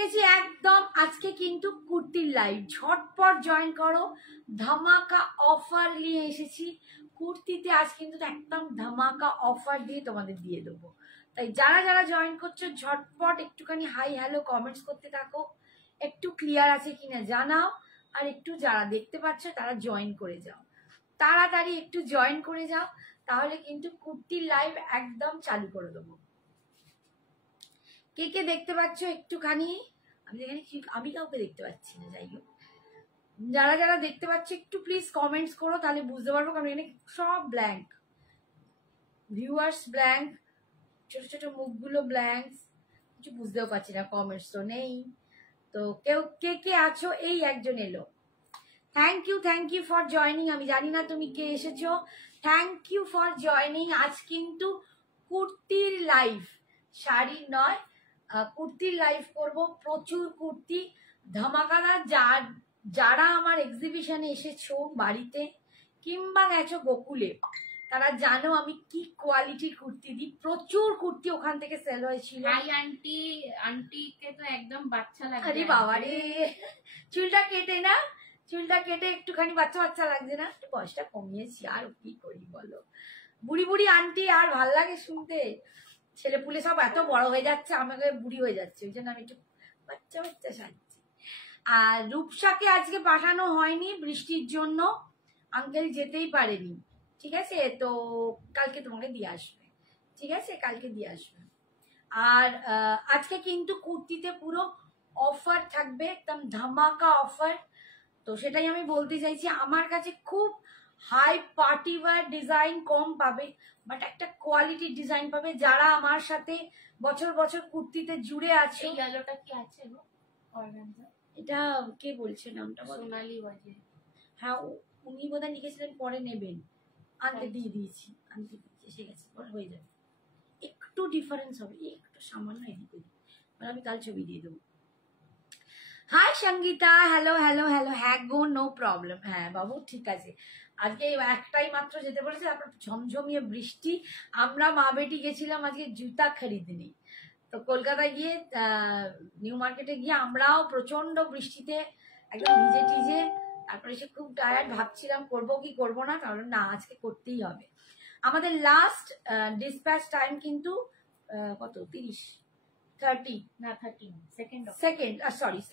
গেছি একদম আজকে কিন্তু কুর্তির লাইভ, ঝটপট জয়েন করো। ধামাকা অফার নিয়ে এসেছি কুর্তিতে, আজ কিন্তু একদম ধামাকা অফার দিয়ে তোমাদের দিয়ে দেবো। তাই যারা যারা জয়েন করছো ঝটপট একটুখানি হাই হ্যালো কমেন্টস করতে থাকো, একটু ক্লিয়ার আছে কিনা জানাও, আর একটু যারা দেখতে পাচ্ছ তারা জয়েন করে যাও, তাড়াতাড়ি একটু জয়েন করে যাও, তাহলে কিন্তু কুর্তির লাইভ একদম চালু করে দেবো। কে কে দেখতে পাচ্ছ একটুখানি, আমি কাউকে দেখতে পাচ্ছি না, যাই হোক যারা যারা দেখতে পাচ্ছ একটু প্লিজ কমেন্টস করো, তাহলে বুঝতে পারবো, কারণ এখানে সব ব্ল্যাঙ্ক, ভিউয়ার্স ব্ল্যাঙ্ক, ছোট ছোট মুখগুলো ব্ল্যাঙ্ক, কিছু বুঝতেও পারছি না, কমেন্টস তো নেই। তো কেউ কে কে আছো, এই একজন এলো, থ্যাংক ইউ ফর জয়নিং। আমি জানি না তুমি কে এসেছো, থ্যাংক ইউ ফর জয়নিং। আজ কিন্তু কুর্তির লাইভ, শাড়ির নয়, কুর্তির লাইভ করব, প্রচুর কুর্তি ধামাকাদার। যারা আমার এক্সিবিশনে এসেছো বাড়িতে কিংবা গেছো গোকুলে, তারা জানো আমি কি কোয়ালিটির কুর্তি দিই, প্রচুর কুর্তি ওখান থেকে সেল হয়েছিল। হাই আন্টি, আন্টিকে তো একদম বাচ্চা লাগে। আরে বাবা রে, চুলটা কেটে না, চুলটা কেটে একটুখানি বাচ্চা বাচ্চা লাগছে না, একটু বয়সটা কমিয়েছি, আর কি করি বলো, বুড়ি বুড়ি আন্টি আর ভাল লাগে শুনতে, ছেলে পুলে সব এত বড় হয়ে যাচ্ছে, আমাকে বুড়ি হয়ে যাচ্ছে, ওই জন্য আমি একটু বাচ্চা বাচ্চা সাজছি। আর রূপসাকে আজকে পাঠানো হয়নি বৃষ্টির জন্য, আঙ্কেল যেতেই পারেনি, ঠিক আছে, তো কালকে তোমাকে দিয়ে আসবে, ঠিক আছে, কালকে দিয়ে আসবে। আর আজকে কিন্তু কুর্তিতে পুরো অফার থাকবে, একদম ধামাকা অফার। তো সেটাই আমি বলতে চাইছি, আমার কাছে খুব হাই পার্টি ওয়্যার ডিজাইন কম পাবে, বাট একটা কোয়ালিটির ডিজাইন পাবে। যারা আমার সাথে বছর বছর কুর্তিতে জুড়ে আছে। ইয়েলোটা কি আছে গো অর্গানজা? এটা কে বলছে নামটা? সোনালি বাজে। হ্যাঁ, উনি বোধহয় লিখেছিলেন পরে নেবেন, আনতে দিয়ে দিয়েছি, আনতে দিয়েছি, এসে গেছে, পরে হয়ে যাবে, একটু ডিফারেন্স হবে, একটু সামান্য এদিক ওদিক, আমি কাল ছবি দিয়ে দেবো। Hi Sangeeta, hello hello hello, হ্যাঁ গো নো প্রবলেম, হ্যাঁ বাবু ঠিক আছে। আজকে একটাই মাত্র যেতে বলেছে, তারপর ঝমঝমিয়ে বৃষ্টি, আমরা মা বেটি গেছিলাম আজকে জুতা খরিদনি, তো কলকাতায় গিয়ে নিউ মার্কেটে গিয়ে আমরাও প্রচন্ড বৃষ্টিতে একদম ভিজে টিজে, তারপরে এসে খুব টায়ার্ড, ভাবছিলাম করবো কি করবো না, কারণ না আজকে করতেই হবে। আমাদের লাস্ট ডিসপ্যাচ টাইম কিন্তু কত,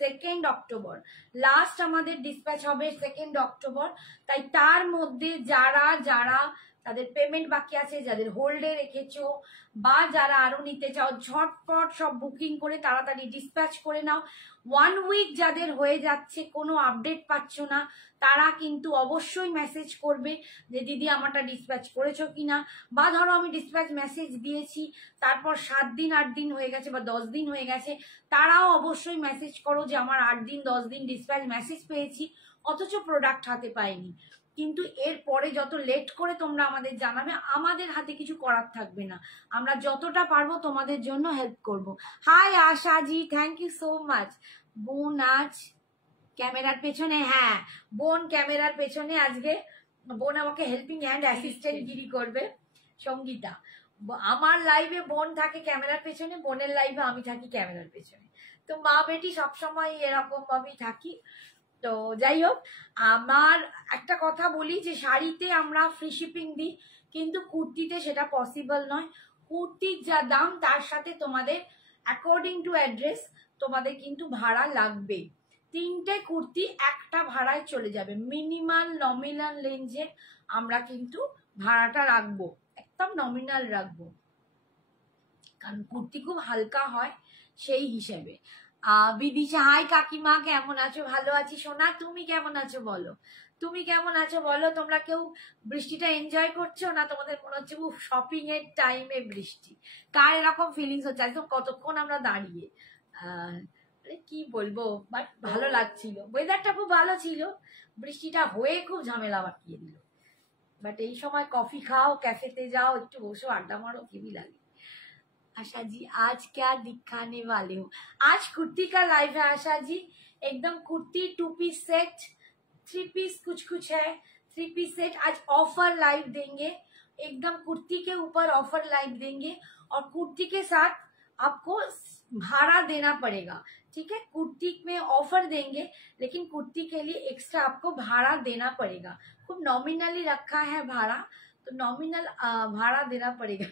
2nd অক্টোবর লাস্ট আমাদের ডিসপ্যাচ হবে, 2nd অক্টোবর। তাই তার মধ্যে যারা যারা তাদের পেমেন্ট বাকি আছে, যাদের হোল্ডে রেখেছো, বা যারা আরো নিতে চাও, ঝটপট সব বুকিং করে তাড়াতাড়ি ডিসপ্যাচ করে নাও। 1 উইক যাদের হয়ে যাচ্ছে কোনো আপডেট পাচ্ছ না, তারা কিন্তু অবশ্যই মেসেজ করবে যে দিদি আমারটা ডিসপ্যাচ করেছো কিনা, বা ধরো আমি ডিসপ্যাচ মেসেজ দিয়েছি, তারপর 7 দিন 8 দিন হয়ে গেছে বা 10 দিন হয়ে গেছে, তারাও অবশ্যই মেসেজ করো যে আমার 8 দিন 10 দিন ডিসপ্যাচ মেসেজ পেয়েছি, অথচ প্রোডাক্ট হাতে পাইনি। কিন্তু এর পরে যত লেট করে তোমরা আমাদের জানাবে, আমাদের হাতে কিছু করার থাকবে না, আমরা যতটা পারবো তোমাদের জন্য হেল্প করব। High আশাজি, thank you so much. বোন আজ ক্যামেরার পেছনে, হ্যাঁ বোন ক্যামেরার পেছনে, আজকে বোন আমাকে হেল্পিং হ্যান্ড অ্যাসিস্ট্যান্ট গিরি করবে। সঙ্গীতা, আমার লাইভে বোন থাকে ক্যামেরার পেছনে, বোনের লাইভে আমি থাকি ক্যামেরার পেছনে, তো মা বেটি সবসময় এরকম ভাবেই থাকি। তো যাই হোক, আমার একটা কথা বলি যে শাড়িতে আমরা ফ্রি শিপিং দিই, কিন্তু কুর্তিতে সেটা পসিবল নয়। কুর্তির যা দাম তার সাথে তোমাদের অ্যাকর্ডিং টু অ্যাড্রেস তোমাদের কিন্তু ভাড়া লাগবে। 3টে কুর্তি একটা ভাড়ায় চলে যাবে, মিনিমাল নমিনাল রেঞ্জে আমরা কিন্তু ভাড়াটা রাখবো, একদম নমিনাল রাখবো, কারণ কুর্তি খুব হালকা হয় সেই হিসেবে। বিদিশা, হাই কাকিমা, কেমন আছো? ভালো আছি সোনা, তুমি কেমন আছো বলো, তুমি কেমন আছো বলো? তোমরা কেউ বৃষ্টিটা এনজয় করছো না তোমাদের মনে হচ্ছে শপিং এর টাইমে বৃষ্টি? কার এরকম ফিলিংস হচ্ছে? একদম কতক্ষণ আমরা দাঁড়িয়ে, কি বলবো, বাট ভালো লাগছিল, ওয়েদারটা খুব ভালো ছিল, বৃষ্টিটা হয়ে খুব ঝামেলা বাকিয়ে দিল। বাট এই সময় কফি খাও, ক্যাফেতে যাও, একটু বসো, আড্ডা मारो, কেবি লাগে। आशा जी आज क्या दिखाने वाले हो? आज कुर्ती का लाइव है आशा जी, एकदम कुर्ती 2 पीस सेट, 3 पीस कुछ है, 3 पीस सेट आज ऑफर लाइव देंगे, एकदम कुर्ती के ऊपर ऑफर लाइव देंगे, और कुर्ती के साथ आपको भाड़ा देना पड़ेगा, ठीक है। कुर्ती में ऑफर देंगे, लेकिन कुर्ती के लिए एक्स्ट्रा आपको भाड़ा देना पड़ेगा। खूब नॉमिनली रखा है भाड़ा, तो नॉमिनल भाड़ा देना पड़ेगा।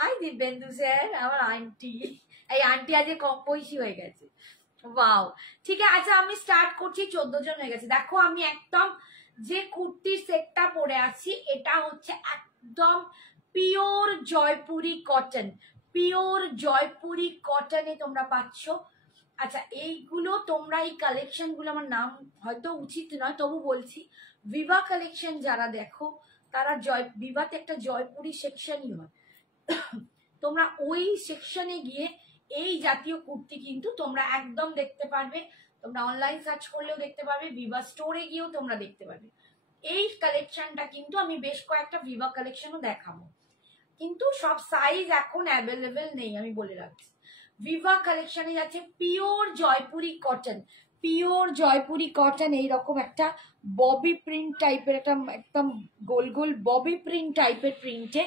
হাই দিব্যেন্দু স্যার, আমার আন্টি, এই আন্টি আজকে কম বয়সী হয়ে গেছে। ওয়াও, ঠিক আছে। আচ্ছা আমি স্টার্ট করছি, 14 জন হয়ে গেছে। দেখো আমি একদম যে কুর্তির সেটটা পরে আছি, এটা হচ্ছে একদম pure Jaipuri cotton, pure Jaipuri কটনে তোমরা পাচ্ছ। আচ্ছা এইগুলো তোমরা, এই কালেকশন গুলো, আমার নাম হয়তো উচিত নয় তবু বলছি, বিভা কালেকশন যারা দেখো তারা বিভাতে একটা জয়পুরি সেকশনই হয়, তোমরা ওই সেকশনে গিয়ে এই জাতীয় কুর্তি কিন্তু তোমরা একদম দেখতে পারবে। তোমরা অনলাইন সার্চ করলেও দেখতে পারবে, বিভা স্টোরে গিয়েও তোমরা দেখতে পারবে। এই কালেকশনটা কিন্তু আমি বেশ কয়েকটা বিভা কালেকশনও দেখাবো, কিন্তু সব সাইজ এখন অ্যাভেলেবেল নেই, আমি বলে রাখছি। বিভা কালেকশনে যাচ্ছে pure Jaipuri cotton, pure Jaipuri cotton, এইরকম একটা ববি প্রিন্ট টাইপের, একটা একদম গোল গোল ববি প্রিন্ট টাইপের প্রিন্টে।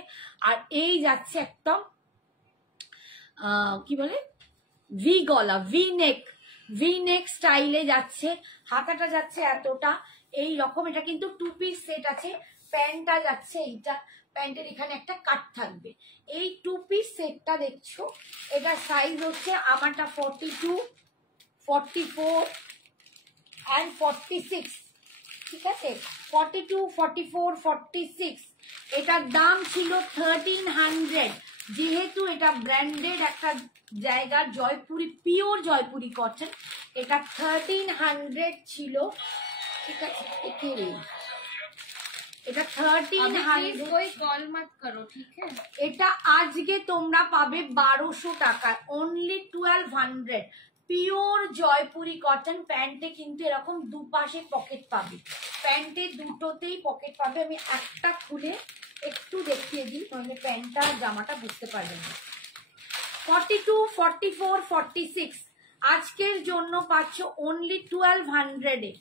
আর এই যাচ্ছে একদম কি বলে, ভি গলা, ভি নেক স্টাইলে যাচ্ছে। হাতাটা যাচ্ছে এতটা, এই রকম। এটা কিন্তু 2 পিস সেট আছে। প্যান্টটা যাচ্ছে এইটা, প্যান্টের এখানে একটা কাট থাকবে। এই 2 পিস সেটটা দেখছো, এটা সাইজ হচ্ছে আমারটা 42, 44 and 46, ঠিক আছে। 42, 44, 46, এটার দাম ছিল 1300। যেহেতু এটা ব্র্যান্ডেড একটা জায়গার জয়পুরি, পিওর জয়পুরি কটন, এটা 1300 ছিল, ঠিক আছে। এটা 1300, कोई कॉल मत करो, ठीक है। এটা আজকে তোমরা পাবে 1200 টাকায়, অনলি 1200। Pure Jaipuri cotton. প্যান্টে কিন্তু এরকম দুপাশে পকেট পাবে, প্যান্টে দুটোতেই পকেট পাবে। আমি একটা খুলে একটু দেখিয়ে দিই, নইলে প্যান্টটা জামাটা বুঝতে পারবে না। 42, 44, 46 আজকের জন্য পাচ্ছ অনলি 1200-এ।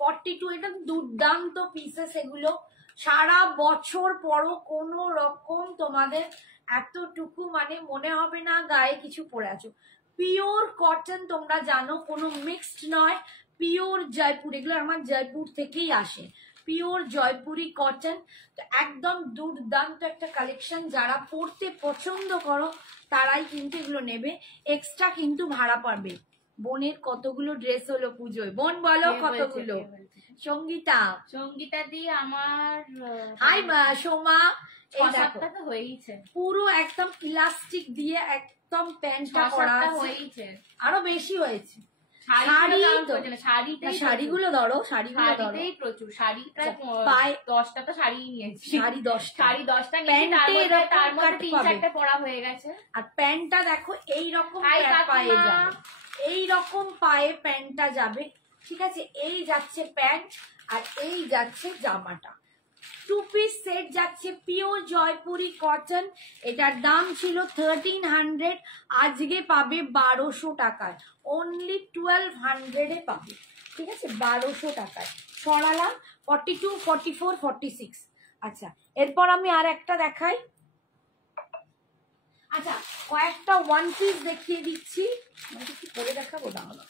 42, এটা দুর্দান্ত পিসেস এগুলো। সারা বছর পরও কোনো রকম তোমাদের এতটুকু মানে মনে হবে না গায়ে কিছু পরে আছো। পিওর কটন, তোমরা জানো কোনো মিক্সড নয়, পিওর জয়পুর, এগুলো আমার জয়পুর থেকেই আসে। পিওর জয়পুরি কটন, তো একদম দুর্দান্ত একটা কালেকশন। যারা পরতে পছন্দ করো তারাই কিন্তু এগুলো নেবে, এক্সট্রা কিন্তু ভাড়া পাবে। বোনের কতগুলো ড্রেস হলো পুজোয়, বোন বলো কতগুলো? সঙ্গীতা দি আমার, হাই সোমা, এই দেখো তো হয়েইছে, পুরো একদম ইলাস্টিক দিয়ে একদম প্যান্টটা করা হয়েছে, আরো বেশি হয়েছে। শাড়িগুলো ধরো, শাড়িতেই প্রচুর শাড়ি, প্রায় 10টা তো শাড়ি নিয়েছি, শাড়ি 10টা তার মধ্যে 3-4টা পরা হয়ে গেছে। আর প্যান্টটা দেখো এইরকম পায়ে যাবে, এইরকম পায়ে প্যান্টটা যাবে, ঠিক আছে। এই যাচ্ছে প্যান্ট আর এই যাচ্ছে জামাটা। 2 পিস সেট যাচ্ছে পিওর জয়পুরি কটন। এটার দাম ছিল 1300, আজকে পাবে 1200 টাকায়, অনলি 1200-এ পাবে, ঠিক আছে। 1200 টাকায় সরালাম। 42, 44, 46। আচ্ছা এরপর আমি আর একটা দেখাই। আচ্ছা কয়েকটা 1 পিস দেখিয়ে দিচ্ছি, কি করে দেখাবো দাঁড়ানো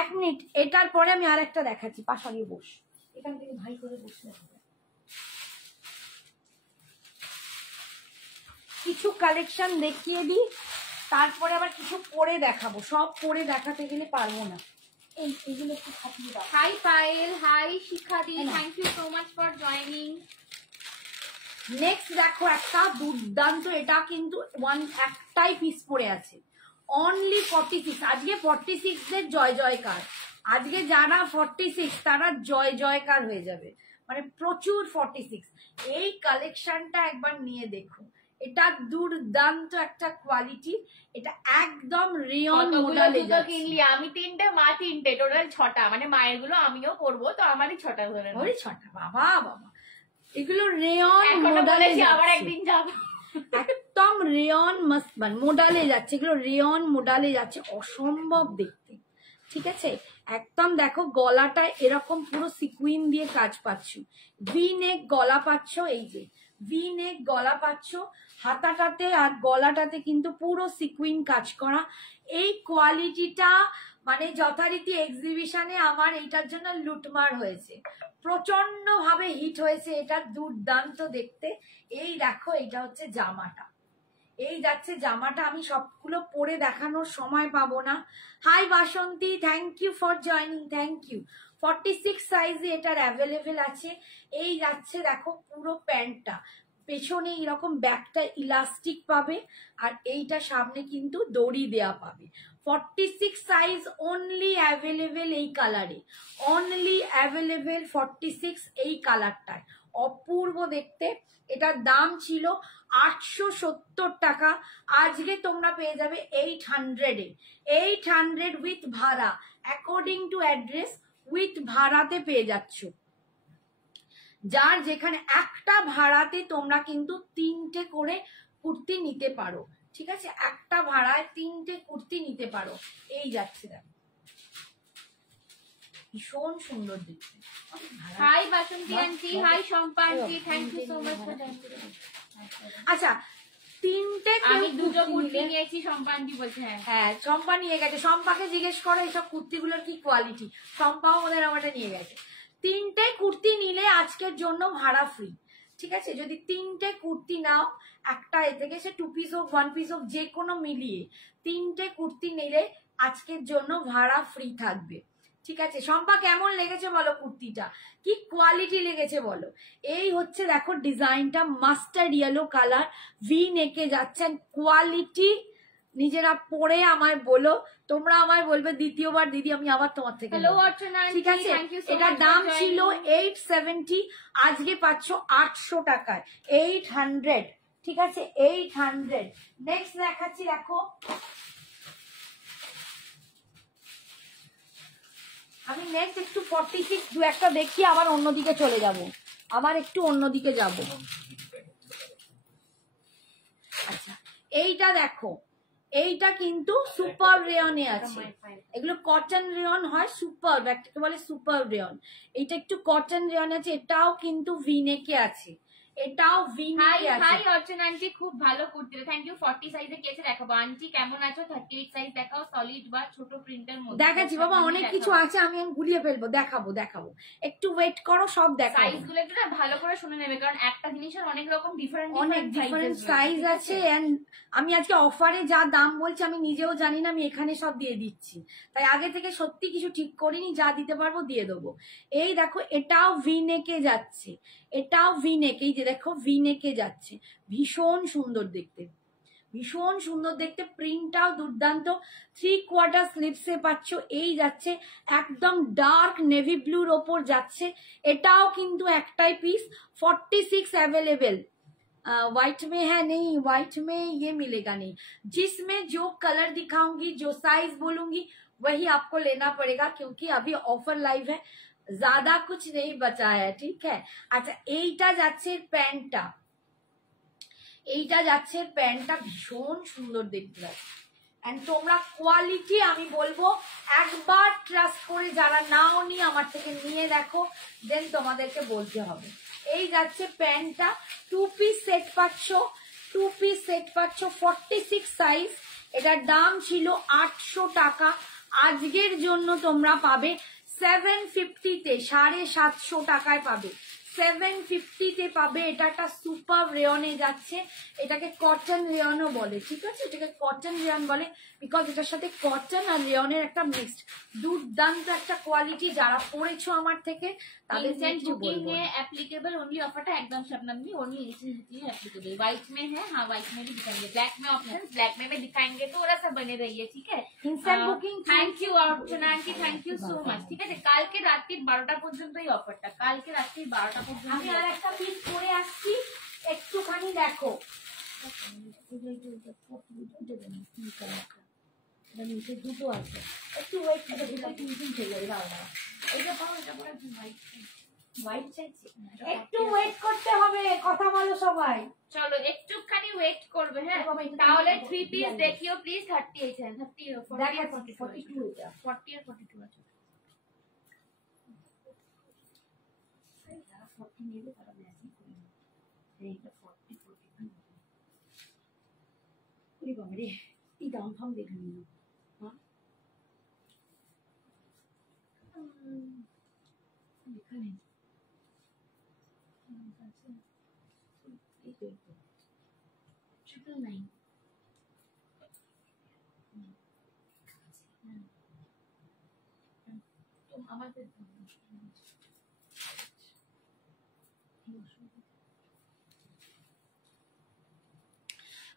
1 মিনিট। এটার পরে আমি আর একটা দেখাচ্ছি, পাশালি বস, এখান থেকে ভাই করে বসলে হবে। কিছু কালেকশন দেখিয়ে দিই, তারপরে আবার কিছু পরে দেখাবো, সব পরে দেখাতে গেলে পারবো না। এইগুলো একটু খাটিয়ে দাও। High Payel, high শিখাদি, thank you so much for joining. Next দেখো একটা দুর্দান্ত, এটা কিন্তু একটাই পিস পরে আছে, অনলি 46। আজকে 46-দের জয় জয়কার, আজকে যারা 46 তারা জয় জয়কার হয়ে যাবে, মানে প্রচুর 46। এই কালেকশনটা একবার নিয়ে দেখো, এটা দুর্দান্ত একটা কোয়ালিটি, এটা একদম রিয়ন মডেলে কিনলি। আমি 3টে, মা 3টে, টোটাল 6টা, মানে মায়ের গুলো আমিও পরবো, তো আমারই 6টা ধরে। ওই 6টা, বাবা বাবা, এগুলো রেয়ন মডেলে, আবার একদিন যাবো। একদম রেয়ন মস্তবান মডেলে যাচ্ছে, এগুলো রেয়ন মডেলে যাচ্ছে, অসম্ভব দেখতে, ঠিক আছে। একদম দেখো গলাটা এরকম পুরো সিকুইন দিয়ে কাজ পাচ্ছ, ভি নেক গলা পাচ্ছ, এই যে ভি নেক গলা পাচ্ছ, হাতাটাতে আর গলাটাতে কিন্তু পুরো সিকুইন কাজ করা। এই কোয়ালিটিটা মানে যথারীতি এক্সিবিশনে আমার এইটার জন্য লুটমার হয়েছে, প্রচন্ড ভাবে হিট হয়েছে, এটা দুর্দান্ত দেখতে। এই দেখো এটা হচ্ছে জামাটা, এই যাচ্ছে জামাটা, আমি সবগুলো পরে দেখানোর সময় পাবো না। Hi Basanti, thank you for joining, thank you. 46 সাইজে এটার অ্যাভেলেবেল আছে। এই যাচ্ছে দেখো পুরো প্যান্টটা, পেছনে এরকম ব্যাকটা ইলাস্টিক পাবে, আর এইটা সামনে কিন্তু দড়ি দেয়া পাবে। 46 সাইজ অনলি অ্যাভেলেবেল এই কালারে, অনলি অ্যাভেলেবেল 46 এই কালারটায়, অপূর্ব দেখতে। এটার দাম ছিল 870 টাকা, আজকে তোমরা পেয়ে যাবে 800-এ, 800 উইথ ভাড়া, অ্যাকর্ডিং টু অ্যাড্রেস উইথ ভাড়াতে পেয়ে যাচ্ছ। যার যেখানে একটা ভাড়াতে তোমরা কিন্তু 3টে করে কুর্তি নিতে পারো, ঠিক আছে, একটা ভাড়ায় 3টে কুর্তি নিতে পারো। এই যাচ্ছে দেখো, ভীষণ সুন্দর দেখতে। Hi Basanti aunty, hi Shampa aunty, thank you so much for joining. আচ্ছা, 3টে আমি দুটো কুর্তি নিয়েছি, শম্পা আন্টি বলছে। হ্যাঁ, শম্পা নিয়ে গেছে, শম্পাকে জিজ্ঞেস করো এইসব কুর্তিগুলোর কি কোয়ালিটি, শম্পাও ওদের আমারটা নিয়ে গেছে। 3টে কুর্তি নিলে আজকের জন্য ভাড়া ফ্রি, ঠিক আছে। যদি 3টে কুর্তি নাও, একটা এ থেকে সে 2 পিস হোক 1 পিস হোক, যে কোনো মিলিয়ে 3টে কুর্তি নিলে আজকের জন্য ভাড়া ফ্রি থাকবে, ঠিক আছে। শম্পা কেমন লেগেছে বলো কুর্তিটা, কি কোয়ালিটি লেগেছে বলো। এই হচ্ছে দেখো ডিজাইনটা, মাস্টার্ড ইয়েলো কালার, ভি নেকে যাচ্ছে, কোয়ালিটি নিজেরা পরে আমায় বলো, তোমরা আমায় বলবে দ্বিতীয়বার দিদি আমি আবার তোমার থেকে, ঠিক আছে। এটার দাম ছিল 870, আজকে পাচ্ছ 800 টাকায়, 800, ঠিক আছে, 800। নেক্সট দেখাচ্ছি, দেখো আমি নেক্সট একটু 46 দু একটা দেখি, আবার অন্যদিকে চলে যাব, আবার একটু অন্যদিকে যাব। আচ্ছা, এইটা দেখো, এইটা কিন্তু সুপার রেয়নে আছে, এগুলো কটন রেয়ন হয়, সুপার একটাকে বলে সুপার রেয়ন, এইটা একটু কটন রেয়ন আছে, এটাও কিন্তু ভিনেকে আছে, এটাও ভিনেকে আছে। হাই অর্চনা আন্টি, খুব ভালো কুর্তি, থ্যাংক ইউ। 40 সাইজে কেছে দেখাবো আন্টি, কেমন আছো? 38 সাইজ দেখাও, সলিড বা ছোট প্রিন্টের মধ্যে দেখাচ্ছি বাবা, অনেক কিছু আছে, আমি গুলিয়ে ফেলবো, দেখাবো দেখাবো, একটু ওয়েট করো, সব দেখাবো। সাইজগুলো একটু না ভালো করে শুনে নেবে, কারণ একটা জিনিসের অনেক রকম ডিফারেন্ট সাইজ আছে। এন্ড আমি আজকে অফারে যা দাম বলছি আমি নিজেও জানি না, আমি এখানে সব দিয়ে দিচ্ছি, তাই আগে থেকে সত্যি কিছু ঠিক করিনি, যা দিতে পারবো দিয়ে দেবো। এই দেখো, এটাও ভিনেকে যাচ্ছে, এটাও ভিনেকে, এই যে দেখো ভিনেকে যাচ্ছে, ভীষণ সুন্দর দেখতে, ভীষণ সুন্দর দেখতে, প্রিন্টটাও দুর্দান্ত। 3/4 স্লিপসে পাচ্ছ, এই যাচ্ছে একদম ডার্ক নেভি ব্লুর ওপর যাচ্ছে, এটাও কিন্তু একটাই পিস, 46 अवेलेबल। व्हाइट में है नहीं, व्हाइट में ये मिलेगा नहीं, जिसमें जो कलर दिखाऊंगी, जो साइज बोलूंगी वही आपको लेना पड़ेगा, क्योंकि अभी ऑफर लाइव है, ज्यादा कुछ नहीं बचा है, ठीक है। अच्छा, এইটা যাচ্ছে প্যান্টটা, এইটা যাচ্ছে প্যান্টটা, ভীষণ সুন্দর দেখতে লাগে। এন্ড তোমরা কোয়ালিটি আমি বলবো একবার ট্রাস্ট করে যারা নাও নি আমার থেকে নিয়ে দেখো, দেন তোমাদেরকে বলতে হবে। এই যাচ্ছে প্যান্টটা, 2 পিস সেট পাচ্ছ, 2 পিস সেট পাচ্ছ, 46 সাইজ, এটার দাম ছিল 800 টাকা, আজকের জন্য তোমরা পাবে 750-তে, 750 টাকায় পাবে, 750-তে পাবে। এটা একটা সুপার রেয়নে যাচ্ছে, এটাকে কটন রেয়নও বলে, ঠিক আছে, এটাকে কটন রেয়ন বলে, বিকজ এটার সাথে কটন আর রেয়নের একটা মিক্সড, দুর্দান্ত একটা কোয়ালিটি। যারা পড়েছো আমার থেকে তাদের কিছু বলবো না। एप्लीकेबल ओनली ऑफर एकदम शबनम जी, ओनली एप्लीकेबल। व्हाइट में है, हाँ व्हाइट में भी दिखाएंगे, ब्लैक में ऑप्शन, ब्लैक में भी दिखाएंगे, थोड़ा सा बने रहिए, ठीक है। Instant booking, thank you Archana aunty, thank you so much, ঠিক আছে। কালকে রাত্রি 12টা পর্যন্ত এই অফারটা, কালকে রাত্রি 12টা পর্যন্ত। আমি আর একটা পিস পরে আসছি, একটুখানি দেখো, দুটো আছে, একটু ওয়েট করে, দুটো 3 চলে যাবে, এইটা পাও, এটা পরে হোয়াইট চাইছি, একটু ওয়েট করতে হবে, কথা বলো সবাই, চলো একটুখানি ওয়েট করবে, হ্যাঁ। তাহলে 3 পিস দেখিও প্লিজ। 38 है, 30 40 42 এটা 40 আর 42 আছে। যারা 40 নেবে তারা ম্যাচিং করে নেবে, এইটা 40 42 ওই বাবা রে, এই দাম ফাম দেখে নিও, হ্যাঁ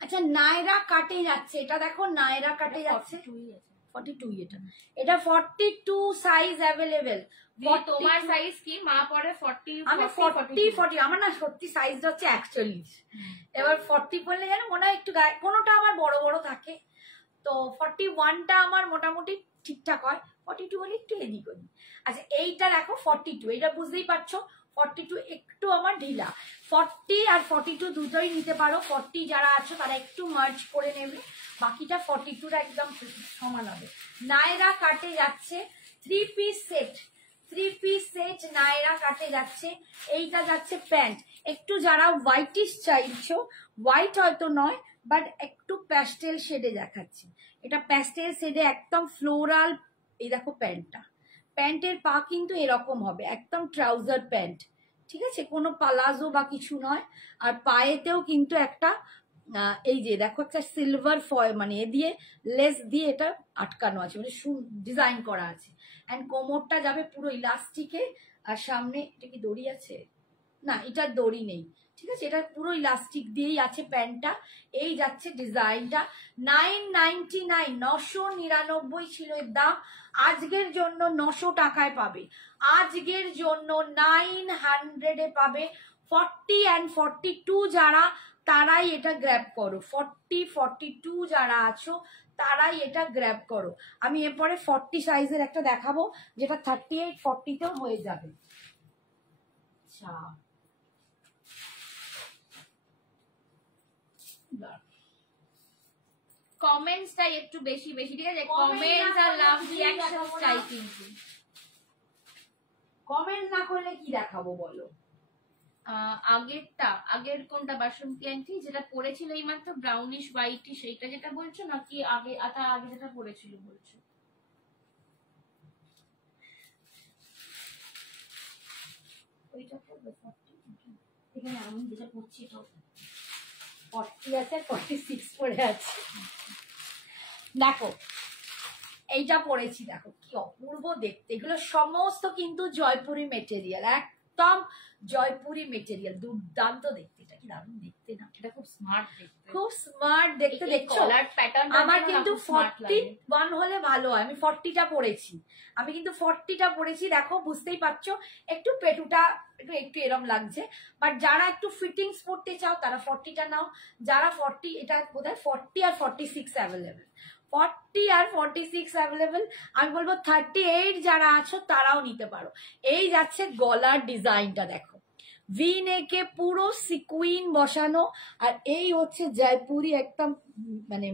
আচ্ছা নায়রা কাটে যাচ্ছে, এটা দেখো নায়রা কাটে যাচ্ছে 42 এটা 42 সাইজ অ্যাভেলেবেল। তোমার সাইজ কি? মা পরে 40, আমি 40 আমার না সত্যি সাইজটা হচ্ছে 41। এবার 40 পরলে জানো মনে হয় একটু গায়ে, কোনোটা আমার বড় বড় থাকে, তো 41টা আমার মোটামুটি ঠিকঠাক হয়, 42 হলে একটু এদিক ওদিক। আচ্ছা এইটা দেখো 42, এটা বুঝতেই পারছো 42 একটু আমার ঢিলা। 40 আর 42 দুটোই নিতে পারো, 40 যারা আছো তারা একটু মার্চ করে নেবে, বাকিটা 42টা একদম সমান হবে। নায়রা কাটে যাচ্ছে 3 পিস সেট, 3 পিস সেট নায়রা কাটে যাচ্ছে। এইটা যাচ্ছে প্যান্ট, একটু যারা হোয়াইটিশ চাইছো, হোয়াইট হয়তো নয় বাট একটু প্যাস্টেল শেডে দেখাচ্ছে, এটা প্যাস্টেল শেডে একদম ফ্লোরাল। এই দেখো প্যান্টটা, প্যান্টের পা কিন্তু এরকম হবে, একদম ট্রাউজার প্যান্ট, ঠিক আছে, কোনো পালাজো বা কিছু নয়। আর পায়েতেও কিন্তু একটা এই যে দেখো একটা সিলভার ফয়েল মানে এ দিয়ে লেস দিয়ে এটা আটকানো আছে, মানে ডিজাইন করা আছে। অ্যান্ড কোমরটা যাবে পুরো ইলাস্টিকে, আর সামনে এটা কি দড়ি আছে? না এটার দড়ি নেই, ঠিক আছে, এটা পুরো ইলাস্টিক দিয়েই আছে প্যান্টটা। এই যাচ্ছে ডিজাইনটা 999, 999 ছিল এর দাম, আজকের জন্য 900 টাকায় পাবে, আজকের জন্য 900 পাবে। 40 and 42 যারা তারাই এটা গ্র্যাব করো, 40, 42 যারা আছো তারাই এটা গ্র্যাব করো। আমি এরপরে 40 সাইজের একটা দেখাবো যেটা 38, 40তেও হয়ে যাবে। আচ্ছা কমেন্টসটাই একটু বেশি বেশি, ঠিক আছে, কমেন্টস আর লাভ রিঅ্যাকশন চাই কিন্তু। কমেন্ট না করলে কি দেখাবো বলো? আগের কোনটা বাসন্তী আন্টি যেটা পরেছিল এই মাত্র ব্রাউনিশ হোয়াইটিশ, সেইটা যেটা বলছো নাকি আগে আগে যেটা পরেছিল বলছো? ওইটা করবে 40, এখানে আমি যেটা পড়ছি তো 40 আছে, 46 পরে আছে। দেখো এইটা পরেছি, দেখো কি অপূর্ব দেখতে, এগুলো সমস্ত কিন্তু জয়পুরি মেটেরিয়াল, একদম জয়পুরি মেটেরিয়াল, দুর্দান্ত দেখতে। এটা কি দারুণ দেখতে না, এটা খুব স্মার্ট দেখতে, খুব স্মার্ট দেখতে। দেখছো আমার কিন্তু 41 হলে ভালো হয়, আমি 40টা পরেছি, আমি কিন্তু 40টা পরেছি। দেখো বুঝতেই পারছো একটু পেটুটা একটু এরম লাগছে, বাট যারা একটু ফিটিংস পড়তে চাও তারা 40টা নাও। যারা 40, এটা বোধহয় 40 আর 46 অ্যাভেলেবেল, 40 আর 46 অ্যাভেলেবেল। আমি বলবো 38 যারা আছো তারাও নিতে পারো। এই যাচ্ছে গলার ডিজাইনটা দেখো, ভি নেকে পুরো সিকুইন বসানো, আর এই হচ্ছে জয়পুরি একদম মানে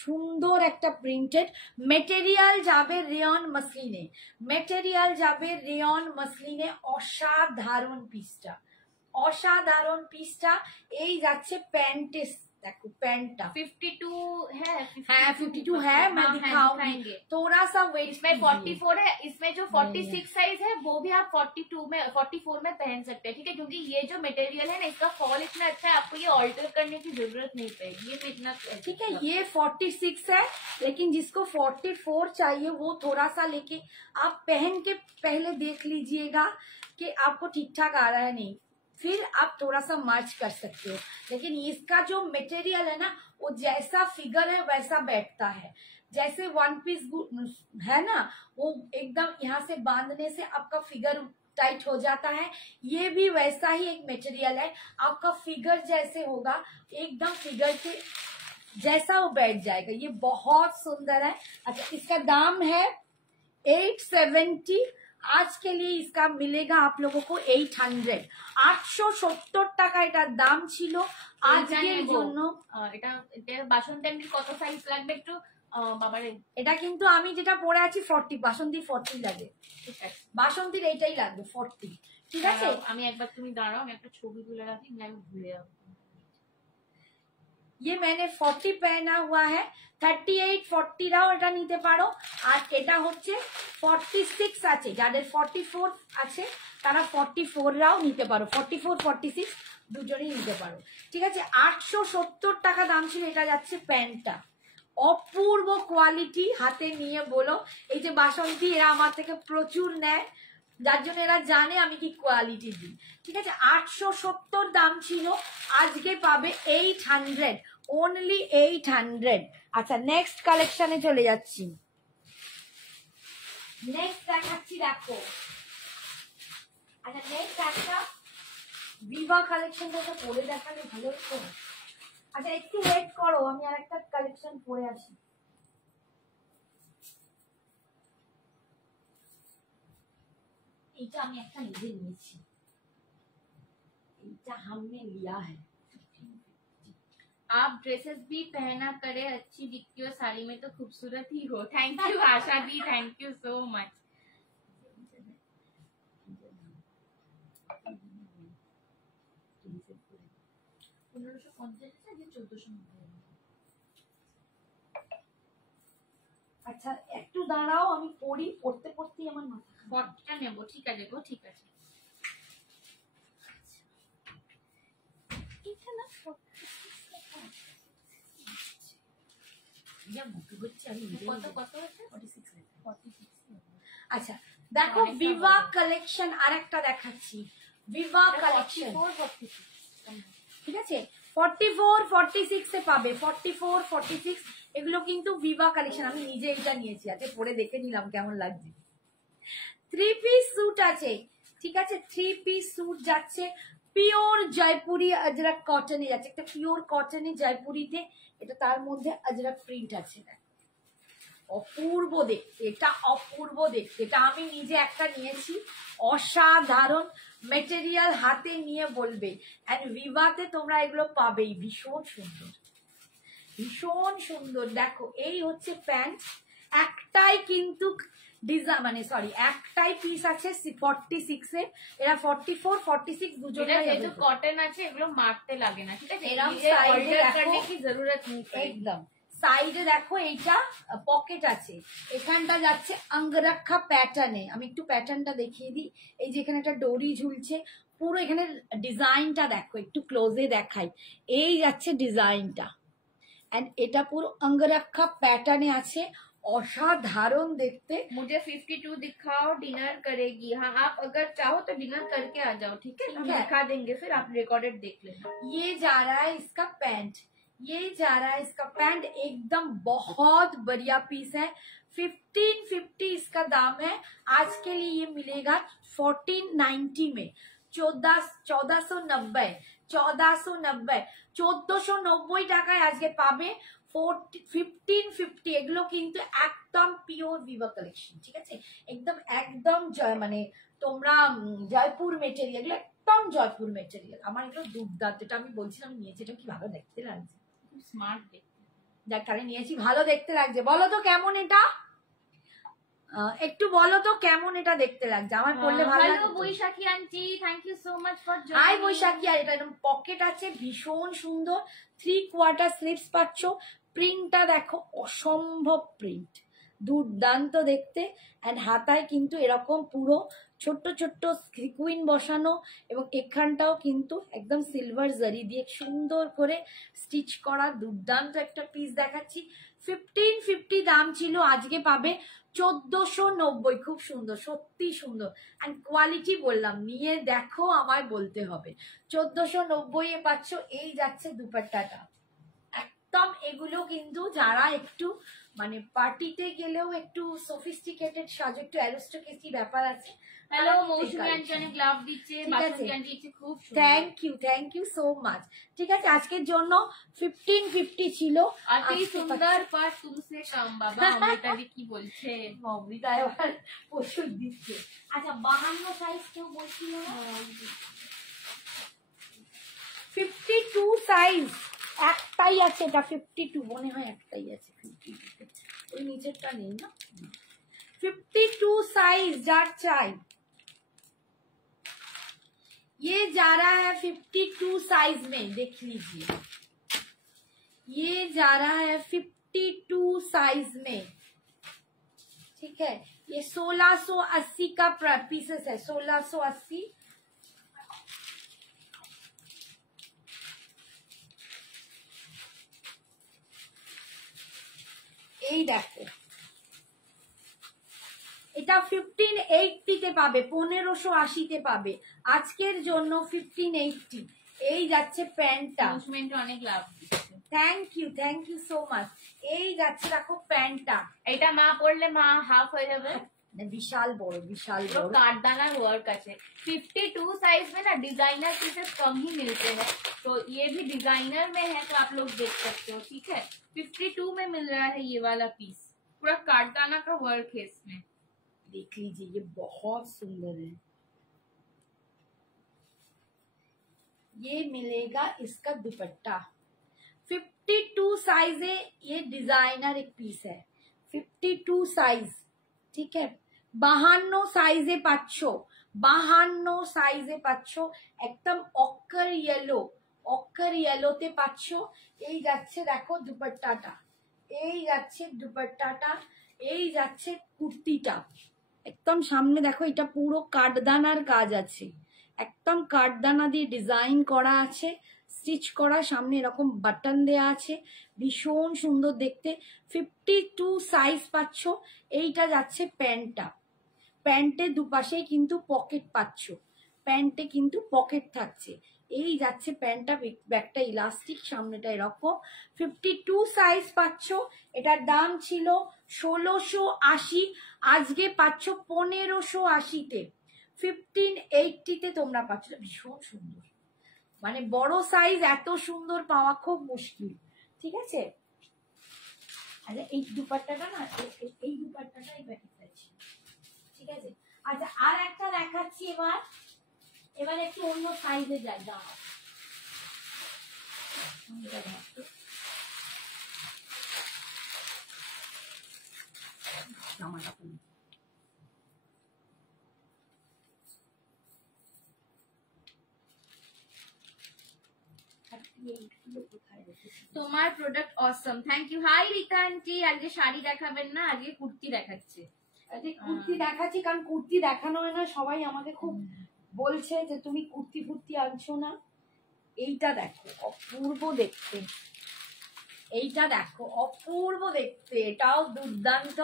সুন্দর একটা প্রিন্টেড। মেটেরিয়াল যাবে রেয়ন মসলিনে, মেটেরিয়াল যাবে রেয়ন মসলিনে, অসাধারণ পিসটা, অসাধারণ পিসটা। এই যাচ্ছে প্যান্টের, देखो पैंट 52 है, 52 है, मैं दिखाऊंगी, थोड़ा सा वेट। इसमें 44 है, इसमें जो 46 साइज है वो भी आप 42 में 44 में पहन सकते हैं, ठीक है, क्योंकि ये जो मटेरियल है ना इसका फॉल इतना अच्छा है, आपको ये ऑल्टर करने की जरूरत नहीं पड़ेगी, ये इतना ठीक है। ये 46 है, लेकिन जिसको 44 चाहिए वो थोड़ा सा लेके आप पहन के पहले देख लीजिएगा कि आपको ठीक ठाक आ रहा है नहीं, फिर आप थोड़ा सा मर्च कर सकते हो। लेकिन इसका जो मटेरियल है ना वो जैसा फिगर है वैसा बैठता है, जैसे वन पीस है ना वो एकदम यहाँ से बांधने से आपका फिगर टाइट हो जाता है, ये भी वैसा ही एक मटेरियल है, आपका फिगर जैसे होगा एकदम फिगर के जैसा वो बैठ जाएगा। ये बहुत सुंदर है। अच्छा इसका दाम है 870, आज के लिए इसका मिलेगा आप लोगों को 800, 870 টাকা এটার দাম ছিল আজকের জন্য। এটা বাসন্তী কত সাইজ লাগবে একটু বাবারে? এটা কিন্তু আমি যেটা পরে আছি 40, বাসন্তী 40 লাগে, বাসন্তীর এইটাই লাগবে 40, ঠিক আছে। আমি একবার তুমি দাঁড়াও, আমি একটা ছবি তুলে রাখি, আমি ভুলে যাবো। ये मैंने 40 पहना हुआ है, 38 40 রাও এটা নিতে পারো, আর এটা হচ্ছে 46 আছে, যাদের 44 আছে তারা 44 রাও নিতে পারো, 44 46 দুজনেই নিতে পারো। ঠিক আছে, 870 টাকা দাম ছিল। এটা যাচ্ছে প্যান্টটা, অপূর্ব কোয়ালিটি, হাতে নিয়ে বলো। এই যে বাসন্তী, এরা আমার থেকে প্রচুর নেয়, যার জন্য এরা জানে আমি কি কোয়ালিটি দিই। ঠিক আছে, 870 দাম ছিল, আজকে পাবে 800, অনলি 800। আচ্ছা, নেক্সট কালেকশনে চলে যাচ্ছি। নেক্সট দেখাচ্ছি, দেখো। আচ্ছা, নেক্সট একটা বিভা কালেকশনটা তো পরে দেখালে ভালো হতো। আচ্ছা, একটু ওয়েট করো, আমি আর একটা কালেকশন পরে আসি। এইটা আমি একটা নিজে নিয়েছি, এইটা हमने लिया है। आप ड्रेसेस भी पहना करे, अच्छी दिखती हो, साड़ी में तो खूबसूरत ही हो। Thank you Asha the, thank you so much. 1550 যে 1490। আচ্ছা, একটু দাঁড়াও, আমি পড়ি, পড়তে পড়তেই আমার মাথা। 40টা নেব, ঠিক আছে গো, ঠিক আছে। এটা না আচ্ছা, দেখো বিভা কালেকশন আরেকটা দেখাচ্ছি, বিভা কালেকশন। ঠিক আছে, 44 46 এ পাবে, 44 46 এগুলো কিন্তু বিভা কালেকশন। আমি নিজে এটা নিয়েছি, আজকে পরে দেখে নিলাম কেমন লাগছে। 3 পিস স্যুট আছে, ঠিক আছে, 3 পিস স্যুট যাচ্ছে পিওর জয়পুরি আজরাক কটনে যাচ্ছে, একটা পিওর কটনে জয়পুরিতে, এটা তার মধ্যে আজরাক প্রিন্ট আছে। অপূর্ব দেখতে, এটা অপূর্ব দেখতে, এটা আমি নিজে একটা নিয়েছি, অসাধারণ মেটেরিয়াল, হাতে নিয়ে বলবে। এন্ড ভিভাতে তোমরা এগুলো পাবেই, ভীষণ সুন্দর, ভীষণ সুন্দর। দেখো, এই হচ্ছে প্যান্ট, একটাই কিন্তু ডিজাইন, মানে সরি, একটাই পিস আছে 46 এ, এরা 44 46 দুজনেই। যেহেতু কটন আছে, এগুলো মারতে লাগে না, ঠিক আছে, এরকম অর্ডার करने की जरूरत नहीं पड़ेगी। একদম। সাইডে দেখো, এইটা পকেট আছে, এখানটা যাচ্ছে অঙ্গরক্ষা প্যাটার্নে। আমি একটু প্যাটার্নটা দেখিয়ে দিই। এই যে এখানে একটা ডোরি ঝুলছে, পুরো এখানে ডিজাইনটা দেখো, একটু ক্লোজে দেখাই, এই যাচ্ছে ডিজাইনটা। এন্ড এটা পুরো অঙ্গরক্ষা প্যাটার্নে আছে, অসাধারণ দেখতে। मुझे 52 दिखाओ, डिनर करेगी। हाँ, आप अगर चाहो तो डिनर करके आ जाओ, ठीक है, हम दिखा देंगे, फिर आप रिकॉर्डेड देख लेना। ये जा रहा है इसका पैंट, ये जा रहा है इसका पैंट, एकदम बहुत बढ़िया पीस है। 1550 इसका दाम है। आज के लिए ये मिलेगा 1490 में, 1490 1490 টাকায় আজকে পাবে 1550। এগুলো কিন্তু একদম পিওর ভিভা কালেকশন, ঠিক আছে, একদম একদম মানে তোমরা জয়পুর মেটেরিয়াল, এগুলো একদম জয়পুর মেটেরিয়াল। আমার এগুলো দুর্দান্ত, এটা আমি বলছিলাম নিয়েছি, এটা কি ভালো দেখতে লাগছে, স্মার্ট দেখতে, যার কারণে নিয়েছি, ভালো দেখতে লাগছে। বলো তো কেমন এটা, একটু বলো তো কেমন এটা দেখতে লাগছে, আমার পড়লে ভালো লাগে। Hello Baishakhi aunty, thank you so much for joining. Hi Baishakhi. আর এটা এরকম পকেট আছে, ভীষণ সুন্দর, 3/4 স্লিভস পাচ্ছ। প্রিন্টটা দেখো, অসম্ভব প্রিন্ট, দুর্দান্ত দেখতে। এন্ড হাতায় কিন্তু এরকম পুরো ছোট্ট ছোট্ট সিকুইন বসানো, এবং এখানটাও কিন্তু একদম সিলভার জারি দিয়ে সুন্দর করে স্টিচ করা, দুর্দান্ত একটা পিস দেখাচ্ছি। 1550 দাম ছিল, আজকে পাবে 1490। খুব সুন্দর, সত্যি সুন্দর। এন্ড কোয়ালিটি বললাম, নিয়ে দেখো, আমায় বলতে হবে। 1490 এ পাচ্ছ। এই যাচ্ছে দুপাট্টাটা, একদম এগুলো কিন্তু যারা একটু মানে পার্টিতে গেলেও একটু সোফিস্টিকেটেড সাজো, একটু অ্যারিস্টোক্রেসি ব্যাপার আছে। হ্যালো মৌসুমী আন্টি, অনেক লাভ দিচ্ছে, বাসন্তী আন্টি দিচ্ছে, খুব সুন্দর, থ্যাংক ইউ সো মাচ। ঠিক আছে, আজকের জন্য 1550 ছিল। অতি সুন্দর पर तुमसे कम। বাবা অমৃতা দি কি বলছে, অমৃতা এবার ওষুধ দিচ্ছে। আচ্ছা, 52 সাইজ কেউ বলছিল, 52 সাইজ একটাই আছে, এটা 52 মনে হয়, একটাই আছে 52, ওই নিচেরটা নেই না। 52 साइज जार चाय, ये जा रहा है 52 साइज में, देख लीजिए ये जा रहा है 52 साइज में, ठीक है। ये 1680 का पीसेस है, 1680। এই দেখো, এটা 1580 তে পাবে, 1580 পাবে আজকের জন্য 1580। এই যাচ্ছে প্যান্টটা, অনেক লাভ দিচ্ছে। Thank you so much. এই যাচ্ছে দেখো প্যান্টটা, এটা মা পড়লে মা হাফ হয়ে যাবে, विशाल बड़ो, विशाल तो बड़ो। कारदाना वर्क আছে। 52 साइज में ना डिजाइनर पीसेस कम ही मिलते हैं, तो ये भी डिजाइनर में है, तो आप लोग देख सकते हो, ठीक है। 52 में मिल रहा है ये वाला पीस, पूरा कारदाना का वर्क है इसमें, देख लीजिए, ये बहुत सुंदर है। ये मिलेगा इसका दुपट्टा, 52 साइज है, ये डिजाइनर एक पीस है, 52 साइज, ठीक है। 52 সাইজে পাচ্ছ, 52 সাইজে পাচ্ছ, একদম অক্কার ইয়েলোতে পাচ্ছ। এই যাচ্ছে দেখো দুপাট্টাটা, এই যাচ্ছে দুপাট্টাটা, এই যাচ্ছে কুর্তিটা, একদম সামনে দেখো, এটা পুরো কাঠদানার কাজ আছে, একদম কাঠদানা দিয়ে ডিজাইন করা আছে, স্টিচ করা, সামনে এরকম বাটন দেয়া আছে, ভীষণ সুন্দর দেখতে। 52 সাইজ পাচ্ছ। এইটা যাচ্ছে প্যান্টটা, প্যান্টের দুপাশেই কিন্তু পকেট পাচ্ছ, প্যান্টে কিন্তু পকেট থাকছে। এই যাচ্ছে প্যান্টটা, ব্যাকটা ইলাস্টিক, সামনেটা এরকম। 52 সাইজ পাচ্ছ। এটার দাম ছিল 1680, আজকে পাচ্ছ 1580-তে, 1580-তে তোমরা পাচ্ছ। ভীষণ সুন্দর, মানে বড় সাইজ এত সুন্দর পাওয়া খুব মুশকিল, ঠিক আছে। আচ্ছা এই দুপাট্টাটা না, এই দুপাট্টাটাই প্যাকেট আছে, ঠিক আছে। আচ্ছা আর একটা দেখাচ্ছি এবার একটু অন্য সাইজে যাই, দাঁড়াও। জামাটা কোন তোমার প্রোডাক্ট অসম, thank you. Hi Rita aunty, আজকে শাড়ি দেখাবেন না, আজকে কুর্তি দেখাচ্ছে। আজকে কুর্তি দেখাচ্ছি, কারণ কুর্তি দেখানো হয় না, সবাই আমাকে খুব বলছে যে তুমি কুর্তি ফুর্তি আনছো না। এইটা দেখো, অপূর্ব দেখতে, এইটা দেখো অপূর্ব দেখতে, এটাও দুর্দান্ত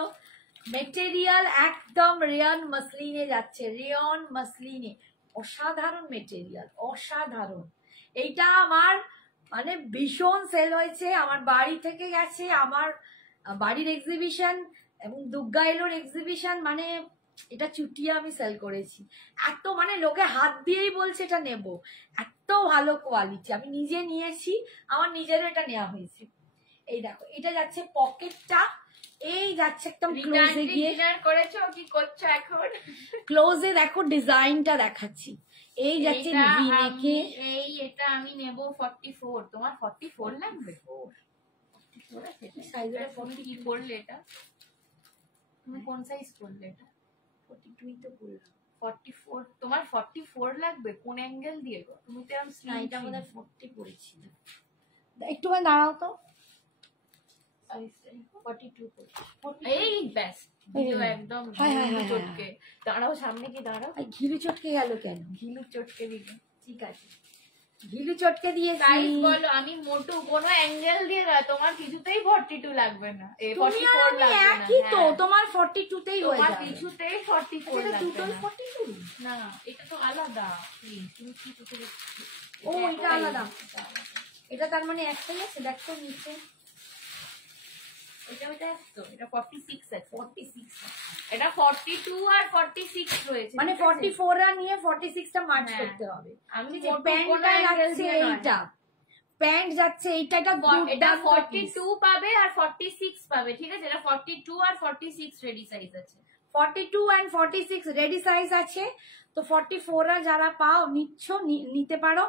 মেটেরিয়াল, একদম রেয়ন মাসলিনে যাচ্ছে, রেয়ন মাসলিনে, অসাধারণ মেটেরিয়াল, অসাধারণ। এইটা আমার মানে ভীষণ সেল হয়েছে, আমার বাড়ি থেকে গেছে, আমার বাড়ির এক্সিবিশন এবং দুর্গা এলোর এক্সিবিশন, মানে এটা চুটিয়ে আমি সেল করেছি। এত মানে লোকে হাত দিয়েই বলছে এটা নেব, এত ভালো কোয়ালিটি। আমি নিজে নিয়েছি, আমার নিজেরও এটা নেওয়া হয়েছে। এই দেখো, এটা যাচ্ছে পকেটটা, এই যাচ্ছে একদম ক্লোজে গিয়ে করেছো কি করছো এখন, ক্লোজে দেখো ডিজাইনটা দেখাচ্ছি। এই যাচ্ছে ভি নেকে, এই এটা আমি নেব 44, তোমার 44 লাগবে? সাইজের কি পড়লে এটা, তুমি কোন সাইজ পড়লে এটা? 42 তো বললাম, 44 তোমার 44 লাগবে, কোন অ্যাঙ্গেল দিয়ে গো? তুমি তো এরকম স্নাইটা মধ্যে 40 পড়েছি, একটুখানি দাঁড়াও তো, 42 এই ব্যাস ভিডিও একদম চটকে দাঁড়াও, সামনে কি দাঁড়াও। ঘিলু চটকে গেল কেন? ঘিলু চটকে দিল, ঠিক আছে, ঘিলু চটকে দিয়ে সাইজ বলো। আমি মোটু, কোনো অ্যাঙ্গেল দিয়ে দাও, তোমার কিছুতেই 42 লাগবে না, 44 লাগবে না। একই তো, তোমার 42 তেই হয়ে তোমার যাবে, কিছুতেই 44 লাগবে না। 42 না, এটা তো আলাদা। তুমি কি চোখে ও এটা আলাদা, এটা তার মানে একটাই আছে, দেখো নিচে এটা তো, এটা 46 আছে, 46 এটা 42 আর 46 রয়েছে, মানে 44 রা নিয়ে 46 টা মার্চ করতে হবে। আমি প্যান্টটা যাচ্ছে এইটা, প্যান্ট যাচ্ছে এইটা, এটা 42 পাবে আর 46 পাবে, ঠিক আছে। এটা 42 আর 46 রেডি সাইজ আছে, 42 and 46 রেডি সাইজ আছে। তো 44 রা যারা পাও নিচ্ছ, নিতে পারো,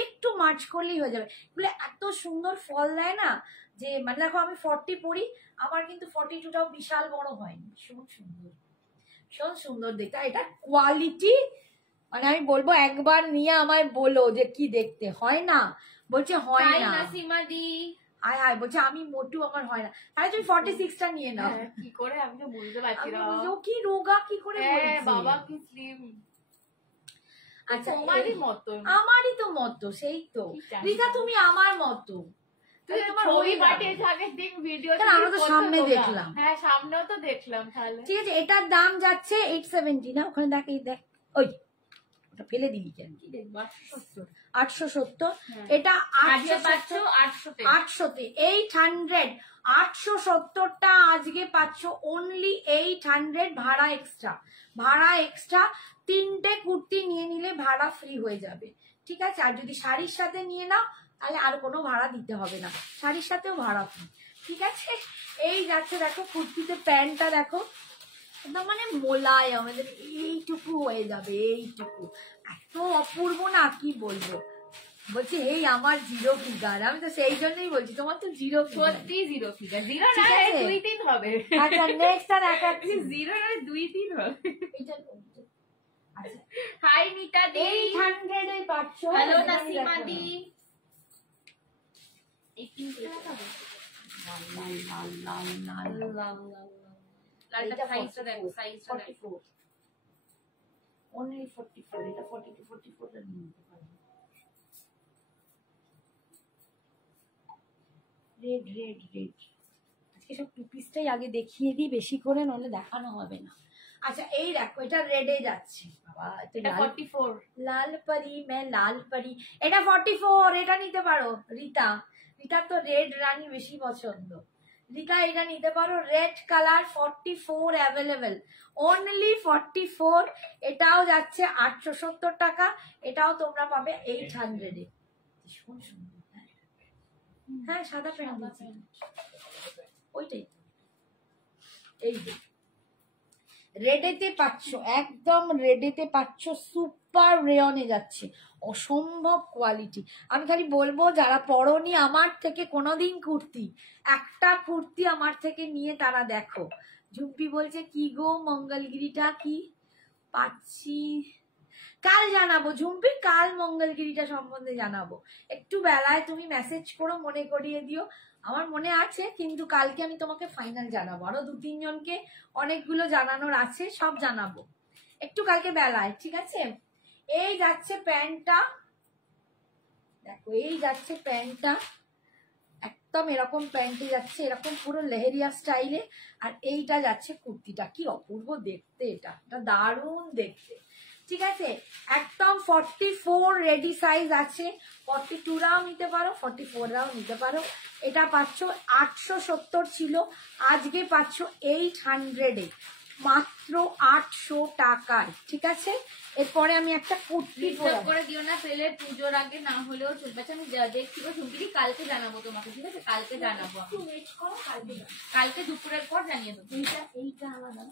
একটু মার্চ করলেই হয়ে যাবে। বলে এত সুন্দর ফল দেয় না, যে মানে দেখো আমি 40 পরি, আমার কিন্তু 42টাও বিশাল বড় হয়নি, ভীষণ সুন্দর, ভীষণ সুন্দর দেখতে। এটা কোয়ালিটি মানে আমি বলবো, একবার নিয়ে আমায় বলো যে কি দেখতে, হয় না, বলছে হয় না। নাসিমা দি, আয় হায় বলছে আমি মোটু, আমার হয় না। তাহলে তুমি 46টা নিয়ে নাও। কি করে আমি তো বুঝতে পারছি না। ও কি রোগা কি করে বলছে বাবা কি স্লিম। আচ্ছা তোমারই মতো। আমারই তো মতো, সেই তো রিতা তুমি আমার মতো। আমরা তো সামনে দেখলাম। হ্যাঁ সামনেও তো দেখলাম। তাহলে ঠিক আছে, এটার দাম যাচ্ছে 870 না? ওখানে দেখ, এই দেখ, ওই ওটা ফেলে দিলি কেন? 870। এটা 800তে 800। 870টা আজকে পাচ্ছ অনলি 800 ভাড়া এক্সট্রা। ভাড়া এক্সট্রা 3টে কুর্তি নিয়ে নিলে ভাড়া ফ্রি হয়ে যাবে। ঠিক আছে, আর যদি শাড়ির সাথে নিয়ে নাও তাহলে আর কোনো ভাড়া দিতে হবে না, শাড়ির সাথেও ভাড়া ফ্রি। ঠিক আছে, এই যাচ্ছে দেখো কুর্তিতে প্যান্টটা দেখো একদম মানে মোলায় আমাদের এইটুকু হয়ে যাবে, এইটুকু এত অপূর্ব না কি বলবো। বলছি এই আমার জিরো ফিগার, আমি তো সেই জন্যই বলছি তোমার তো জিরো ফিগার। সত্যি জিরো ফিগার। জিরো না 2-3 হবে। আচ্ছা নেক্সট আর একটা জিরো না 2-3 হবে। আচ্ছা হাই নিতা দি, 800 এ পাচ্ছ। হ্যালো নাসিমা দি। 18 টাকা লালটা সাইজটা দেখো, সাইজটা দেখো। 44 only 44। এটা 42 44 টা নিয়ে নিতে পারবে। Red red red. আজকে সব টু পিসটাই আগে দেখিয়ে দিই বেশি করে, নাহলে দেখানো হবে না। আচ্ছা এই দেখো এটা রেডে যাচ্ছে। বাবা এটা 44। লাল পরি মে লাল পরি। এটা 44, এটা নিতে পারো রিতা। রিতার তো রেড রানী বেশি পছন্দ। রিতা এটা নিতে পারো, রেড কালার 44 অ্যাভেলেবেল, অনলি 44। এটাও যাচ্ছে 870 টাকা, এটাও তোমরা পাবে 800 এ। ভীষণ সুন্দর। হ্যাঁ সাদা প্যান্ট ওইটাই। এই যে রেডেতে পাচ্ছ, একদম রেডেতে পাচ্ছ, সুপার রেয়নে যাচ্ছে, অসম্ভব কোয়ালিটি। আমি খালি বলবো যারা পরনি আমার থেকে কোনোদিন কুর্তি, একটা কুর্তি আমার থেকে নিয়ে তারা দেখো। ঝুম্পি বলছে কি গো মঙ্গলগিরিটা কি পাচ্ছি, কাল জানাবো ঝুম্পি, কাল মঙ্গলগিরিটা সম্বন্ধে জানাবো। একটু বেলায় তুমি মেসেজ করো, মনে করিয়ে দিও। আমার মনে আছে, কিন্তু কালকে আমি তোমাকে ফাইনাল জানাবো। আরো 2-3 জনকে অনেকগুলো জানানোর আছে, সব জানাবো একটু কালকে বেলায়। ঠিক আছে, এই যাচ্ছে প্যান্টটা দেখো, এই যাচ্ছে প্যান্টটা একদম এরকম প্যান্টে যাচ্ছে, এরকম পুরো লেহেরিয়া স্টাইলে। আর এইটা যাচ্ছে কুর্তিটা, কি অপূর্ব দেখতে, এটা দারুণ দেখতে। ঠিক আছে, একদম 44 রেডি সাইজ আছে, 42রাও নিতে পারো, 44রাও নিতে পারো। এটা পাচ্ছ 870 ছিল, আজকে পাচ্ছ 800 এ, মাত্র 800 টাকায়। ঠিক আছে, এরপরে আমি একটা কুর্তি করে দিও না, পেলে পুজোর আগে না হলেও চলবে। আমি দেখছি ঝুঁকি কালকে জানাবো তোমাকে। ঠিক আছে, কালকে জানাবো, কালকে দুপুরের পর জানিয়ে দেবো। এইটা আলাদা,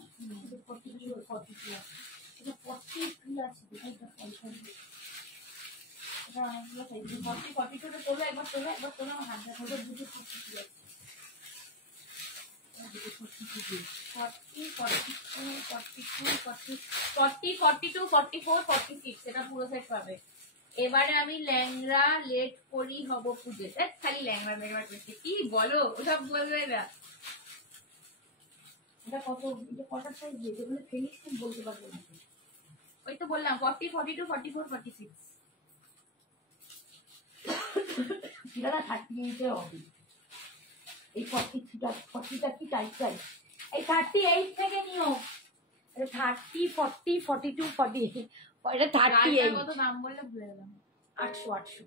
42 এটা 43 আছে, এটা 42 তোলো, একবার তোলো, একবার তোলো, আমার হাতটা ধরে দুটো 43 আছে। 42-44-46 এটা পুরো সেট পাবে। এবারে আমি ল্যাংড়া লেট করি হব পুজো। খালি ল্যাংড়া ল্যাংড়া করছে, কি বলো ওসব বলবে না। এটা কত, এটা কটা সাইজ দিতে বলে ফিনিশ বলতে পারবো না। ওই তো বললাম 40, 42, 44, 46। এটা 38 হবে। এই 40টা কি টাইট টাইট, এই 38 থেকে নিও। এটা 30, 40, 42, 48, এটা 38। কত দাম বললে ভুলে গেলাম। 800।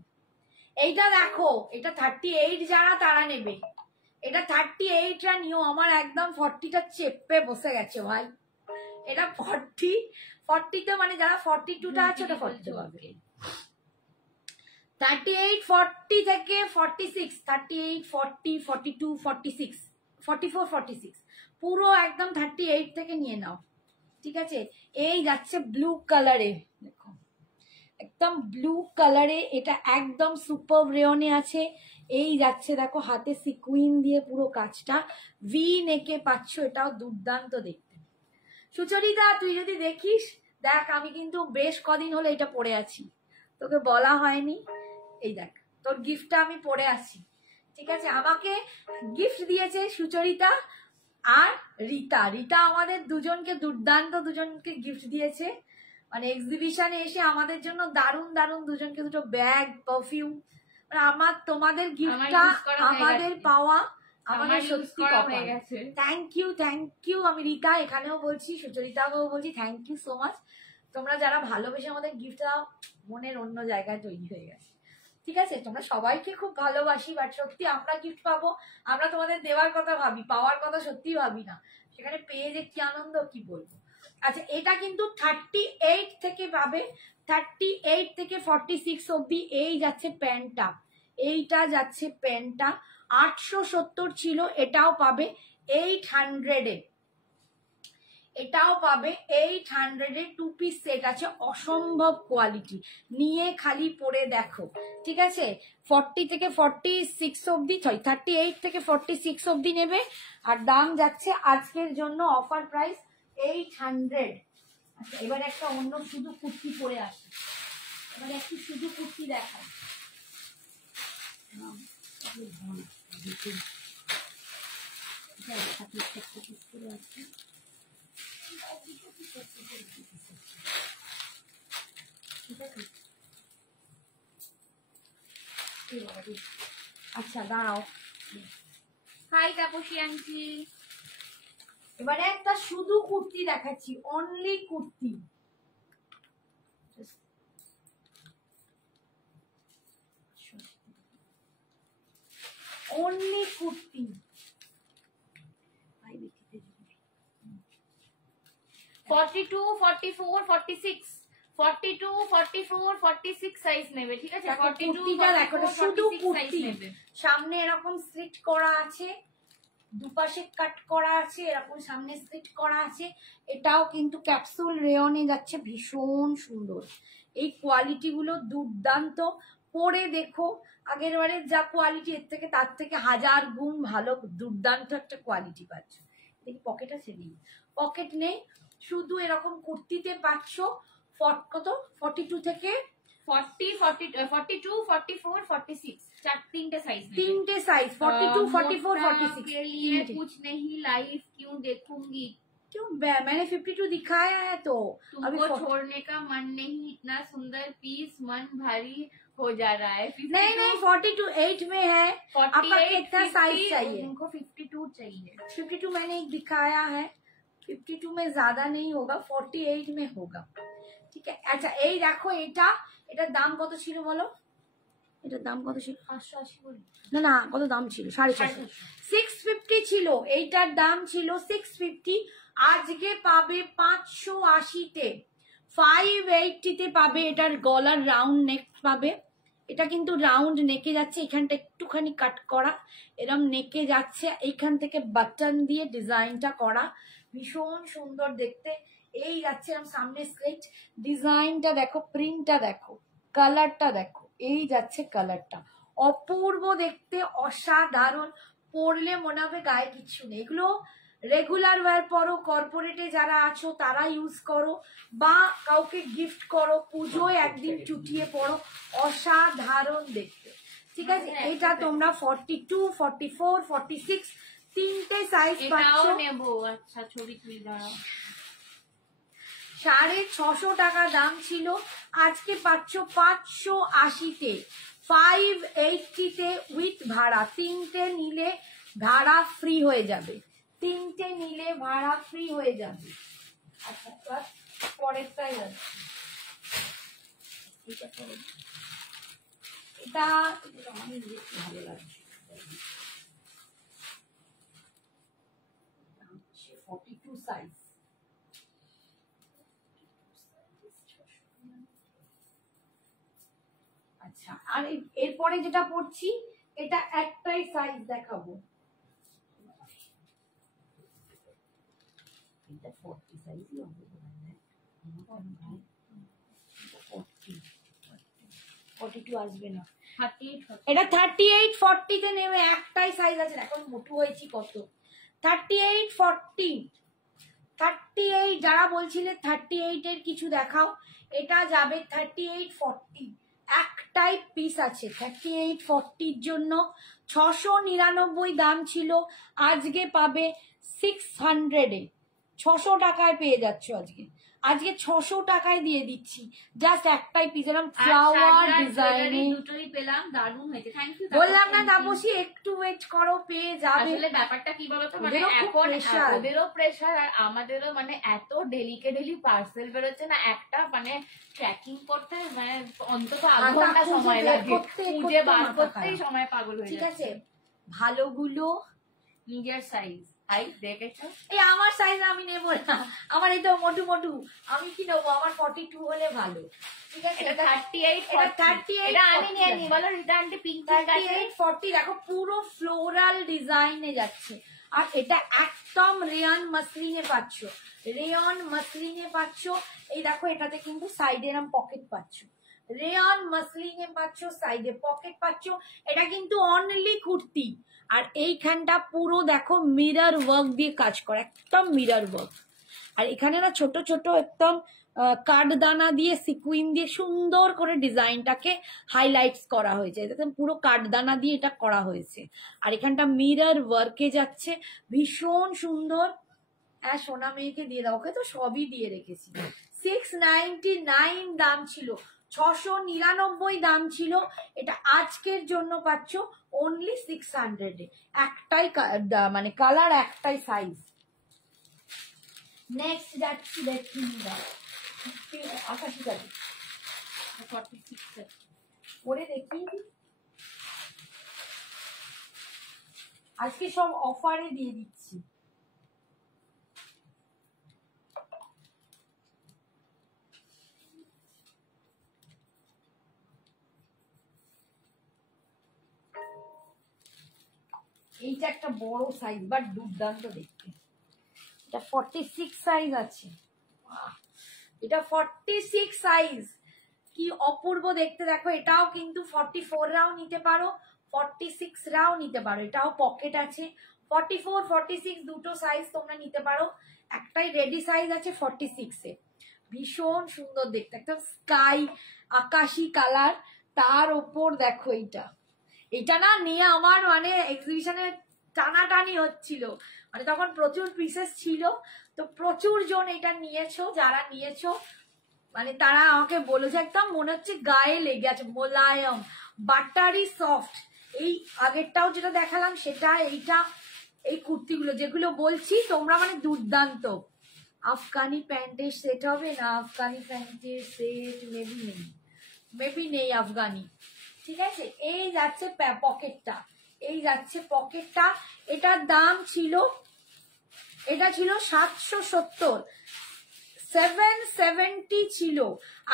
এইটা দেখো, এটা 38 যারা তারা নেবে, এটা 38টা নিও। আমার একদম 40টা চেপে বসে গেছে ভাই। এটা 40তে মানে যারা 42টা আছে ওটা 40 পাবে। 38, 40 থেকে 46, 38, 40, 42, 46, 44, 46 পুরো একদম 38 থেকে নিয়ে নাও। ঠিক আছে, এই যাচ্ছে ব্লু কালারে, দেখো একদম ব্লু কালারে, এটা একদম সুপার রেয়নে আছে। এই যাচ্ছে দেখো হাতে সিকুইন দিয়ে পুরো কাজটা, ভি নেকে পাচ্ছ, এটাও দুর্দান্ত দেখতে। সুচরিতা তুই যদি দেখিস, দেখ আমি কিন্তু বেশ কদিন হলো এটা পরে আছি, তোকে বলা হয়নি। এই দেখ তোর গিফটটা আমি পরে আছি, ঠিক আছে, আমাকে গিফট দিয়েছে সুচরিতা আর রিতা। রিতা আমাদের দুজনকে গিফট দিয়েছে, মানে এক্সিবিশনে এসে আমাদের জন্য দারুণ দারুণ দুজনকে দুটো ব্যাগ, পারফিউম। মানে তোমাদের গিফটটা আমাদের পাওয়া, আমাদের সত্যি থ্যাংক ইউ। আমি রিতা এখানেও বলছি, সুচরিতাকেও বলছি থ্যাংক ইউ সো মাচ। তোমরা যারা ভালোবেসে আমাদের গিফট দাও, মনের অন্য জায়গায় তৈরি হয়ে গেছে। ঠিক আছে, তোমরা সবাইকে খুব ভালোবাসি, বাট সত্যি আমরা গিফট পাবো, আমরা তোমাদের দেওয়ার কথা ভাবি, পাওয়ার কথা সত্যি ভাবি না। সেখানে পেয়ে যে কি আনন্দ কি বলবো। আচ্ছা, এটা কিন্তু 38 থেকে পাবে, 38 থেকে 46 অব্দি। এই যাচ্ছে প্যান্টটা, এইটা যাচ্ছে প্যান্টটা 870 ছিল, এটাও পাবে 800-এ, এটাও পাবে 800-এ। 2 পিস সেট আছে, অসম্ভব কোয়ালিটি, নিয়ে খালি পরে দেখো। ঠিক আছে, 40 থেকে 46 অব্দি, 38 থেকে 46 অব্দি নেবে। আর দাম যাচ্ছে আজকের জন্য অফার প্রাইস 800। আচ্ছা, এবার একটা অন্য শুধু কুর্তি পরে আসি, এবার একটু শুধু কুর্তি দেখাই। আচ্ছা দাঁড়াও, হাই তাপসী আন্টি। এবারে একটা শুধু কুর্তি দেখাচ্ছি, only kurti. Only kurti 42, 44, 46, 42, 44, 46 size নেবে। ঠিক আছে, 42 দেখো, শুধু কুর্তি, সামনে এরকম স্লিট করা আছে, দুপাশে কাট করা আছে, এরকম সামনে স্লিট করা আছে। এটাও কিন্তু ক্যাপসুল রেয়নে যাচ্ছে, ভীষণ সুন্দর। এই কোয়ালিটি গুলো দুর্দান্ত, পরে দেখো আগের বারের যা কোয়ালিটি, এর থেকে তার থেকে 1000 গুণ ভালো, দুর্দান্ত একটা কোয়ালিটি পাচ্ছ। দেখি পকেট আছে, নেই পকেট নেই, শুধু এরকম কুর্তিতে পাচ্ছ। কত 42 থেকে 40, 42, 44, 46 তিনটে साइज 42, 44, 46 के लिए कुछ नहीं लाइव क्यों देखूंगी, क्यों मैंने 52 दिखाया है तो तुमको छोड़ने का मन नहीं, इतना सुंदर पीस मन भारी हो जा रहा है। नहीं 42 8 में है, आपका कितना साइज चाहिए? उनको 52 चाहिए। 52 मैंने दिखाया है, 52 में ज्यादा नहीं होगा, 48 में होगा। ঠিক আছে, আচ্ছা এই দেখো, এটার দাম কত ছিল বলো? এটার দাম কত ছিল? 580। না কত দাম ছিল? 650। 650 ছিল, এইটার দাম ছিল 650। আজকে পাবে 580-তে, 580-তে পাবে। এটার গলার রাউন্ড নেক পাবে, এটা কিন্তু রাউন্ড নেকে যাচ্ছে, এখানটা একটুখানি কাট করা, এরম নেকে যাচ্ছে, এইখান থেকে বাটন দিয়ে ডিজাইনটা করা, ভীষণ সুন্দর দেখতে। এই যাচ্ছে সামনে স্লিট, ডিজাইনটা দেখো, প্রিন্টটা দেখো, কালারটা দেখো, এই যাচ্ছে কালারটা, অপূর্ব দেখতে, অসাধারণ। পরলে মনে হবে গায়ে কিচ্ছু নেই। এগুলো রেগুলার ওয়্যার পরো, কর্পোরেটে যারা আছো তারা ইউজ করো, বা কাউকে গিফট করো, পুজোয় একদিন চুটিয়ে পড়ো, অসাধারণ দেখতে। ঠিক আছে, এটা তোমরা 42, 44, 46 তিনটে সাইজ পাচ্ছ। আচ্ছা, ছবি তুলে দাও। 650 টাকা দাম ছিল, আজকে পাচ্ছ 580-তে, 580-তে উইথ ভাড়া। তিনটে নিলে ভাড়া ফ্রি হয়ে যাবে, তিনটে নিলে ভাড়া ফ্রি হয়ে যাবে। আচ্ছা, পরেরটাই যাচ্ছে, এটা আমার ভালো লাগছে, 42 সাইজ। আচ্ছা, আর এরপরে যেটা পড়ছি, এটা একটাই সাইজ দেখাবো, এটা 40 সাইজই হবে, 42 আসবে না, এটা 38, 40-তে নেমে একটাই সাইজ আছে। এখন মোটু হয়েছি কত, 38, 40, 38। যারা বলছিলে 38-এর কিছু দেখাও, এটা যাবে 38, 40, একটাই পিস আছে 38-40 জন্য। 699 দাম ছিল, আজকে পাবে 600-এ। 600 টাকায় পেয়ে যাচ্ছ আজকে। আজকে 600 টাকায় দিয়ে দিচ্ছি, জাস্ট একটাই পিস। এরকম ফ্লাওয়ার ডিজাইনে দুটোই পেলাম, দারুণ হয়েছে। Thank you. বললাম না তাপসী, একটু ওয়েট করো, পেয়ে যাবে। আসলে ব্যাপারটা কি বলতো, মানে এখন ওদেরও প্রেশার আর আমাদেরও, মানে এত ডেলি পার্সেল বেরোচ্ছে না, একটা মানে ট্র্যাকিং করতে মানে অন্তত আধ ঘন্টা সময় লাগে, খুঁজে বার করতেই সময় পাগল হয়ে ঠিক যায়। আছে, ভালোগুলো নিজের সাইজ দেখেছো? এই আমার সাইজ আমি নেবো না, আমার এই তো মোটু মোটু, আমি কি নেবো? আমার 42 হলে ভালো। ঠিক আছে, এটা 38 এটা আমি নিয়ে নি, বলো রিটার্নটি পিঙ্ক 38-40। দেখো পুরো ফ্লোরাল ডিজাইনে যাচ্ছে, আর এটা একদম রেয়ন মাসলিনে পাচ্ছ, রেয়ন মাসলিনে পাচ্ছ। এই দেখো এটাতে কিন্তু সাইডে এরকম পকেট পাচ্ছ, রেয়ন মাসলিনে পাচ্ছ, সাইডে পকেট পাচ্ছ। এটা কিন্তু অনলি কুর্তি, আর এইখানটা পুরো দেখো মিরর ওয়ার্ক দিয়ে কাজ করা, একদম মিরর ওয়ার্ক। আর এখানে না ছোট ছোট একদম কাঠদানা দিয়ে সিকুইন দিয়ে সুন্দর করে ডিজাইনটাকে হাইলাইটস করা হয়েছে, একদম পুরো কাঠদানা দিয়ে এটা করা হয়েছে। আর এখানটা মিরর ওয়ার্কে যাচ্ছে, ভীষণ সুন্দর। হ্যাঁ, সোনা মেয়েকে দিয়ে দাও, ওকে তো সবই দিয়ে রেখেছি। 699 দাম ছিল, 699 দাম ছিল, এটা আজকের জন্য পাচ্ছ অনলি 600-এ। একটাই মানে কালার, একটাই সাইজ। নেক্সট যাচ্ছি, দেখি 88 টাকা 46 পরে দেখি। আজকে সব অফারে দিয়ে দিচ্ছি। এইটা একটা বড় সাইজ, বাট দুর্দান্ত দেখতে। এটা 46 সাইজ আছে, এটা 46 সাইজ, কি অপূর্ব দেখতে। দেখো এটাও কিন্তু 44 রাও নিতে পারো, 46 রাও নিতে পারো, এটাও পকেট আছে। 44-46 দুটো সাইজ তোমরা নিতে পারো, একটাই রেডি সাইজ আছে 46-এ। ভীষণ সুন্দর দেখতে, একদম স্কাই আকাশি কালার, তার ওপর দেখো এইটা। এটা না নিয়ে আমার মানে এক্সিবিশনে টানাটানি হচ্ছিল, মানে তখন প্রচুর পিসেস ছিল, তো প্রচুর জন এটা নিয়েছো। যারা নিয়েছো মানে তারা আমাকে বলেছে একদম মনে হচ্ছে গায়ে লেগে আছে, মোলায়ম বাটারি সফট। এই আগেরটাও যেটা দেখালাম সেটা, এইটা, এই কুর্তিগুলো যেগুলো বলছি তোমরা মানে দুর্দান্ত। আফগানি প্যান্টের সেট হবে না, আফগানি প্যান্টের সেট মেবি নেই আফগানি। ঠিক আছে, এই যাচ্ছে পকেটটা, এই যাচ্ছে পকেটটা। এটার দাম ছিল, এটা ছিল 770, 770 ছিল,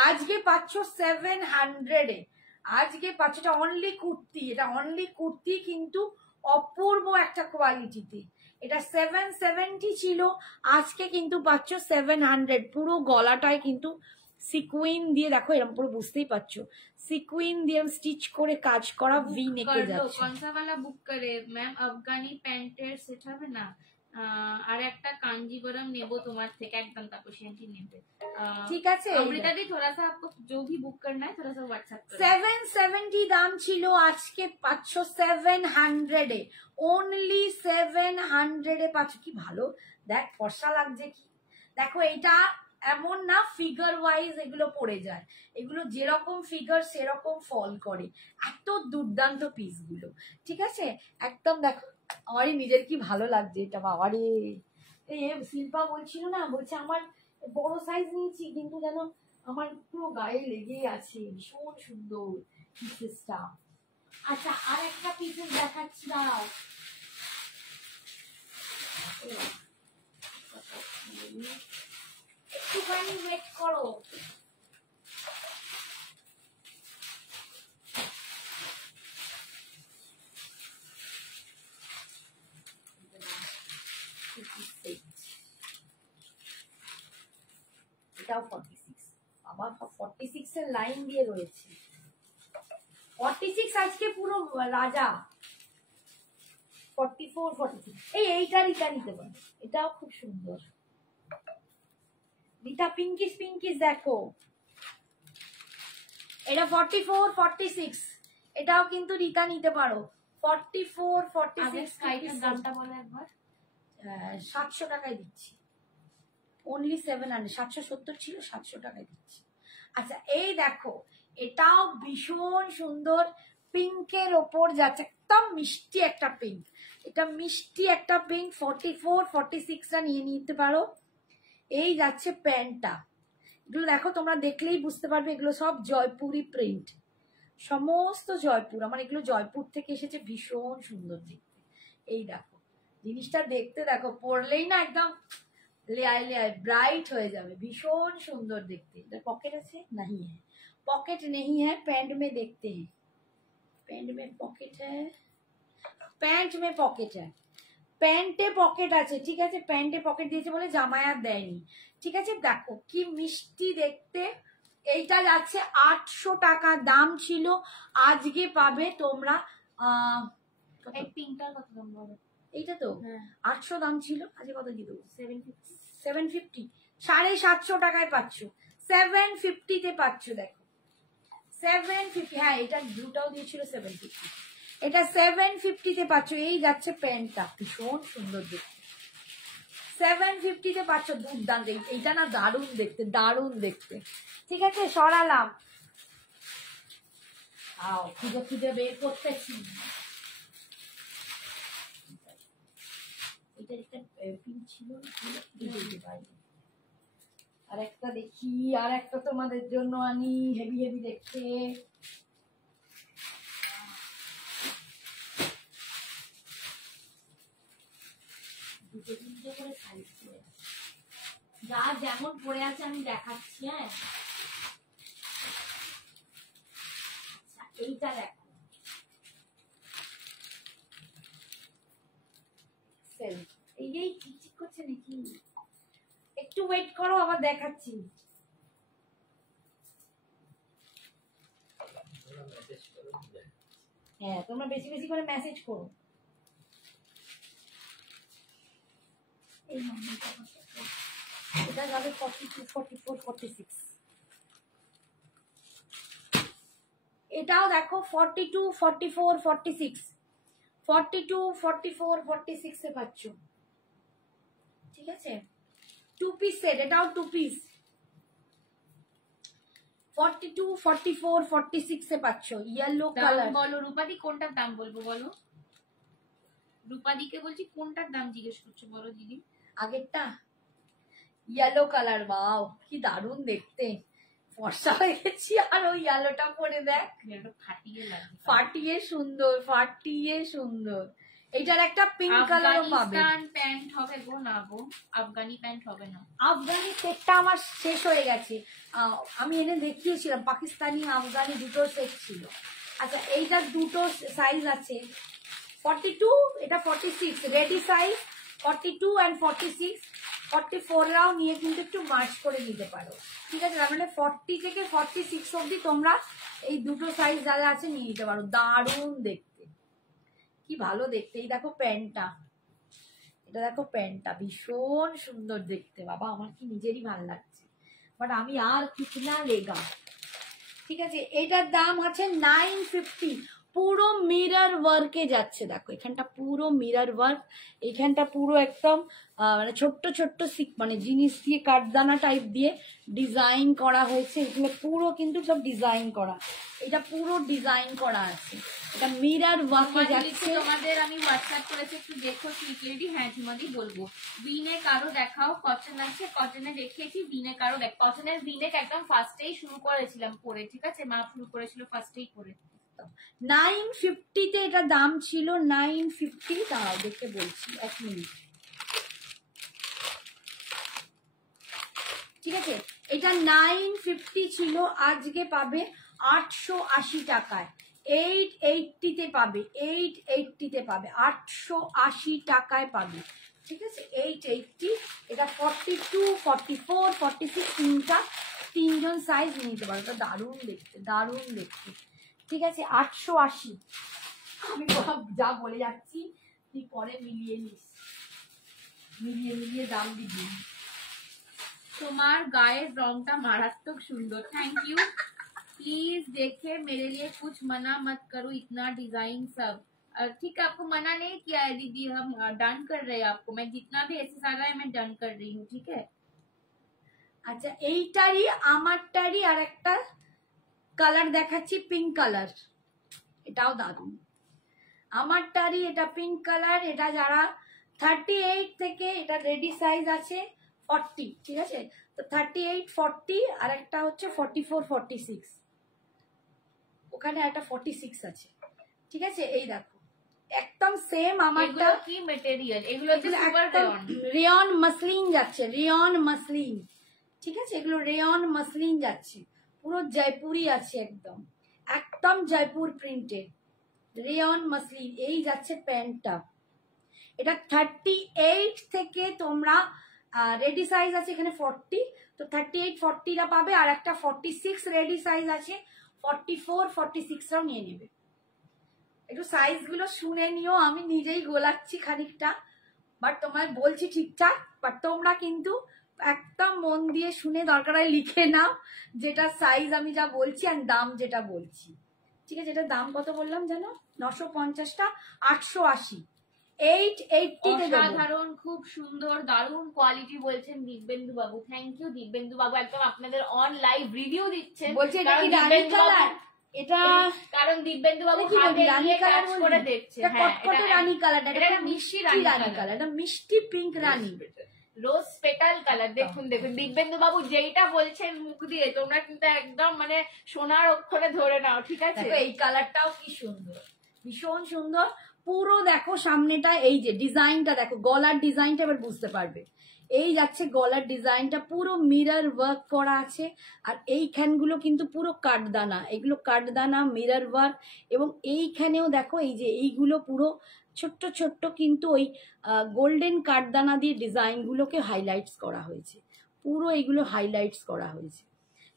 আজকে পাচ্ছ 700-এ। আজকে পাচ্ছ, এটা অনলি কুর্তি, এটা অনলি কুর্তি, কিন্তু অপূর্ব একটা কোয়ালিটিতে। এটা 770 ছিল, আজকে কিন্তু পাচ্ছ 700। পুরো গলাটায় কিন্তু সিকুইন দিয়ে, দেখো এরকম পুরো বুঝতেই পারছো, সিকুইন দিয়ে স্টিচ করে কাজ করা, ভি নেকে যাচ্ছে। কনসা वाला বুক করে ম্যাম, আফগানি প্যান্টের সেট হবে না? আর একটা কাঞ্জিবরম নেবো তোমার থেকে, একদম তাপসী আন্টি নেবে। ঠিক আছে अमृता दी, थोड़ा सा आपको जो भी बुक करना है थोड़ा सा व्हाट्सएप करो। 770 দাম ছিল, আজকে পাচ্ছ 700-এ, অনলি 700-এ পাচ্ছ। কি ভালো দেখ, ফর্সা লাগছে কি। দেখো এটা এমন না ফিগার ওয়াইজ এগুলো পড়ে যায়, এগুলো যেরকম ফিগার সেরকম ফল করে, এত দুর্দান্ত পিসগুলো। ঠিক আছে, একদম দেখো, আমারই নিজের কি ভালো লাগছে এটা, বাবারে। এই শিল্পা বলছিল না, বলছে আমার বড় সাইজ নিয়েছি কিন্তু যেন আমার পুরো গায়ে লেগেই আছে, ভীষণ সুন্দর পিসেসটা। আচ্ছা, আর একটা পিসেস দেখাচ্ছি, দাও একটুখানি ওয়েট করো। এটাও 46, আবার 46 এর লাইন দিয়ে রয়েছে। 46 আজকে পুরো রাজা। 44-46 এইটা রিতা নিতে পারো, এটাও খুব সুন্দর। রিতা পিঙ্কিস দেখো, এটা 44 46, এটাও কিন্তু রিতা নিতে পারো। 44 46 স্কাইটার দামটা বলো একবার। 700 টাকায় দিচ্ছি, অনলি 700, 770 ছিল, 700 টাকায় দিচ্ছি। আচ্ছা এই দেখো, এটাও ভীষণ সুন্দর, পিঙ্কের ওপর যাচ্ছে, একদম মিষ্টি একটা পিঙ্ক, এটা মিষ্টি একটা পিঙ্ক। 44 46টা নিয়ে নিতে পারো। এই যাচ্ছে প্যান্টটা, এগুলো দেখো তোমরা দেখলেই বুঝতে পারবে, এগুলো সব জয়পুরি প্রিন্ট, সমস্ত জয়পুর, আমার এগুলো জয়পুর থেকে এসেছে, ভীষণ সুন্দর দেখতে। এই দেখো জিনিসটা দেখতে, দেখো পরলেই না একদম লেয়ায় লেয়ায় ব্রাইট হয়ে যাবে, ভীষণ সুন্দর দেখতে। এটা পকেট আছে नहीं है, पॉकेट नहीं है, पैंट में देखते हैं, पैंट में पॉकेट है, पैंट में पॉकेट है, প্যান্টে পকেট আছে, ঠিক আছে, প্যান্টে পকেট দিয়েছে বলে জামায় আর দেয়নি, ঠিক আছে। দেখো কি মিষ্টি দেখতে, এইটা যাচ্ছে 800 টাকা দাম ছিল, আজকে পাবে তোমরা এই পিঙ্কটার কত দাম বলো? এইটা তো 800 দাম ছিল, আজকে কত দিয়ে দেবো? 750, 750, 750 টাকায় পাচ্ছ, 750 তে পাচ্ছ। দেখো 750, হ্যাঁ এটা ব্লুটাও দিয়েছিল 750, এটা 750 তে পাচ্ছ। এই যাচ্ছে প্যান্টটা, ভীষণ সুন্দর দেখতে, 750 তে পাচ্ছ, দুর্দান্ত। এইটা না দারুণ দেখতে, দারুণ দেখতে, ঠিক আছে। সরালাম, আও খুঁজে খুঁজে বের করতেছি। এটা একটা পিন ছিল, আর একটা দেখি, আর একটা তোমাদের জন্য আনি, হেভি হেভি দেখতে। দুটো তিনটে করে সাইজ পড়ে আছে, যা যেমন পড়ে আছে আমি দেখাচ্ছি। হ্যাঁ আচ্ছা এইটা দেখো, এই ঠিক করছে নাকি, একটু ওয়েট করো, আবার দেখাচ্ছি। হ্যাঁ তোমরা বেশি বেশি করে মেসেজ করো। এই এটা যাবে 42 44 46, এটাও দেখো 42 44 46, 42 44 46 এ পাচ্ছ, ঠিক আছে। 2 পিস সেট, এটাও 2 পিস, 42 44 46 এ পাচ্ছ, ইয়েলো কালার। বলো রূপাদি কোনটার দাম বলবো বলো, রূপাদিকে বলছি কোনটার দাম জিজ্ঞেস করছো বলো দিদি। আগেরটা ইয়েলো কালার, বাও কি দারুণ দেখতে, ফর্সা হয়ে গেছি, আর ওই ইয়েলোটা পরে দেখ, ফাটিয়ে লাগে, ফাটিয়ে সুন্দর, ফাটিয়ে সুন্দর। এইটার একটা পিঙ্ক কালারও পাবে। আফগানিস্তান প্যান্ট হবে গো, না গো আফগানি প্যান্ট হবে না, আফগানি সেটটা আমার শেষ হয়ে গেছে, আমি এনে দেখিয়েছিলাম, পাকিস্তানি আফগানি দুটো সেট ছিল। আচ্ছা এইটার দুটো সাইজ আছে, 42, এটা 46, রেডি সাইজ 42 and 46, 44 রাও নিয়ে কিন্তু একটু মার্চ করে নিতে পারো, ঠিক আছে। তার মানে 40 থেকে 46 অবধি তোমরা এই দুটো সাইজ যা যা আছে নিয়ে নিতে পারো, দারুণ দেখতে, কি ভালো দেখতে। এই দেখো প্যান্টটা, এটা দেখো প্যান্টটা ভীষণ সুন্দর দেখতে, বাবা আমার কি নিজেরই ভালো লাগছে, বাট আমি আর কিতনা লেগা, ঠিক আছে। এটার দাম আছে 950, পুরো মিরর ওয়ার্কে যাচ্ছে, দেখো এখানটা পুরো মিরর ওয়ার্ক, এখানটা পুরো একদম মানে ছোট্ট ছোট্ট মানে জিনিস দিয়ে কাঠদানা টাইপ দিয়ে ডিজাইন করা হয়েছে, এগুলো পুরো কিন্তু সব ডিজাইন করা, এটা পুরো ডিজাইন করা আছে, এটা মিরর ওয়ার্কে যাচ্ছে। তোমাদের আমি হোয়াটসঅ্যাপ করেছি, একটু দেখো সিক্রেটি। হ্যাঁ তোমাদের বলবো, ভিনেক আরো দেখাও, কটন আছে, কটনে দেখিয়েছি, ভিনেক আরো দেখ, কটনের ভিনেক একদম ফার্স্টেই শুরু করেছিলাম পরে, ঠিক আছে, মা শুরু করেছিল ফার্স্টেই করে। 950 তে এটা দাম ছিল, 950, দাঁড়াও দেখে বলছি, এক মিনিট, ঠিক আছে। এটা 950 ছিল, আজকে পাবে 880 টাকায়, 880 তে পাবে, 880 তে পাবে, 880 টাকায় পাবে, ঠিক আছে। 880, এটা 42 44 46, তিনজন সাইজ নিতে পারো, এটা দারুণ দেখতে, দারুণ দেখতে, ঠিক আছে। 880, আমি যা বলে যাচ্ছি তুই পরে মিলিয়ে নিস, মিলিয়ে মিলিয়ে দাম দিবি। তোমার গায়ের রংটা মারাত্মক সুন্দর, থ্যাংক ইউ। प्लीज देखिए, मेरे लिए कुछ मना मत करो, इतना डिजाइन सब ठीक है। आपको मना नहीं किया है दीदी, हम डन कर रहे हैं आपको। मैं जितना भी ऐसे सारा है मैं डन कर रही हूँ, ठीक है। আচ্ছা এইটারই আমারটারই আর একটা কালার দেখাচ্ছি, পিঙ্ক কালার, এটাও দারুণ। আমারটারই এটা পিঙ্ক কালার, এটা যারা 38 থেকে, এটা রেডি সাইজ আছে 40, ঠিক আছে। তো 38, 40 আর একটা হচ্ছে 44, 46, ওখানে একটা 46 আছে, ঠিক আছে। এই দেখো একদম সেম আমারটা। কি মেটেরিয়াল এগুলো? সুপার রেয়ন মাসলিন যাচ্ছে, রেয়ন মাসলিন, ঠিক আছে। এগুলো রেয়ন মাসলিন যাচ্ছে, পুরো জয়পুরি আছে, একদম একদম জয়পুর প্রিন্টেড রেয়ন মাসলিন। এই যাচ্ছে প্যান্টটা, এটা 38 থেকে তোমরা রেডি সাইজ আছে এখানে 40, তো 38, 40টা পাবে। আর একটা 46 রেডি সাইজ আছে, 44, 46টাও নিয়ে নেবে। একটু সাইজ গুলো শুনে নিও, আমি নিজেই গোলাচ্ছি খানিকটা, বাট তোমায় বলছি ঠিকঠাক, বাট তোমরা কিন্তু একদম মন দিয়ে শুনে দরকার হয় লিখে নাও যেটা সাইজ আমি যা বলছি আর দাম যেটা বলছি, ঠিক আছে। এটার দাম কত বললাম জানো? 950টা 880, 880 সাধারণ, খুব সুন্দর, দারুণ কোয়ালিটি বলছেন দিব্যেন্দু বাবু। থ্যাংক ইউ দিব্যেন্দু বাবু, একদম আপনাদের অন লাইভ রিভিউ দিচ্ছেন। বলছে এটা কি রানী কালার? এটা কারণ দিব্যেন্দু বাবু হাতে নিয়ে কাজ করে দেখছে। হ্যাঁ, এটা রানী কালার, এটা মিষ্টি রানী কালার, এটা মিষ্টি পিঙ্ক রানী, রোজ পেটাল কালার। দেখুন দেখুন দিব্যেন্দু বাবু যেইটা বলছেন মুখ দিয়ে, তোমরা কিন্তু একদম মানে সোনার অক্ষরে ধরে নাও, ঠিক আছে। এই কালারটাও কি সুন্দর, ভীষণ সুন্দর। পুরো দেখো সামনেটা, এই যে ডিজাইনটা দেখো, গলার ডিজাইনটা এবার বুঝতে পারবে। এই যাচ্ছে গলার ডিজাইনটা, পুরো মিরর ওয়ার্ক করা আছে। আর এইখানগুলো কিন্তু পুরো কাঠদানা, এগুলো কাঠদানা মিরর ওয়ার্ক। এবং এইখানেও দেখো, এই যে এইগুলো পুরো ছোট্ট ছোট্ট কিন্তু ওই গোল্ডেন কাঠদানা দিয়ে ডিজাইনগুলোকে হাইলাইটস করা হয়েছে, পুরো এগুলো হাইলাইটস করা হয়েছে,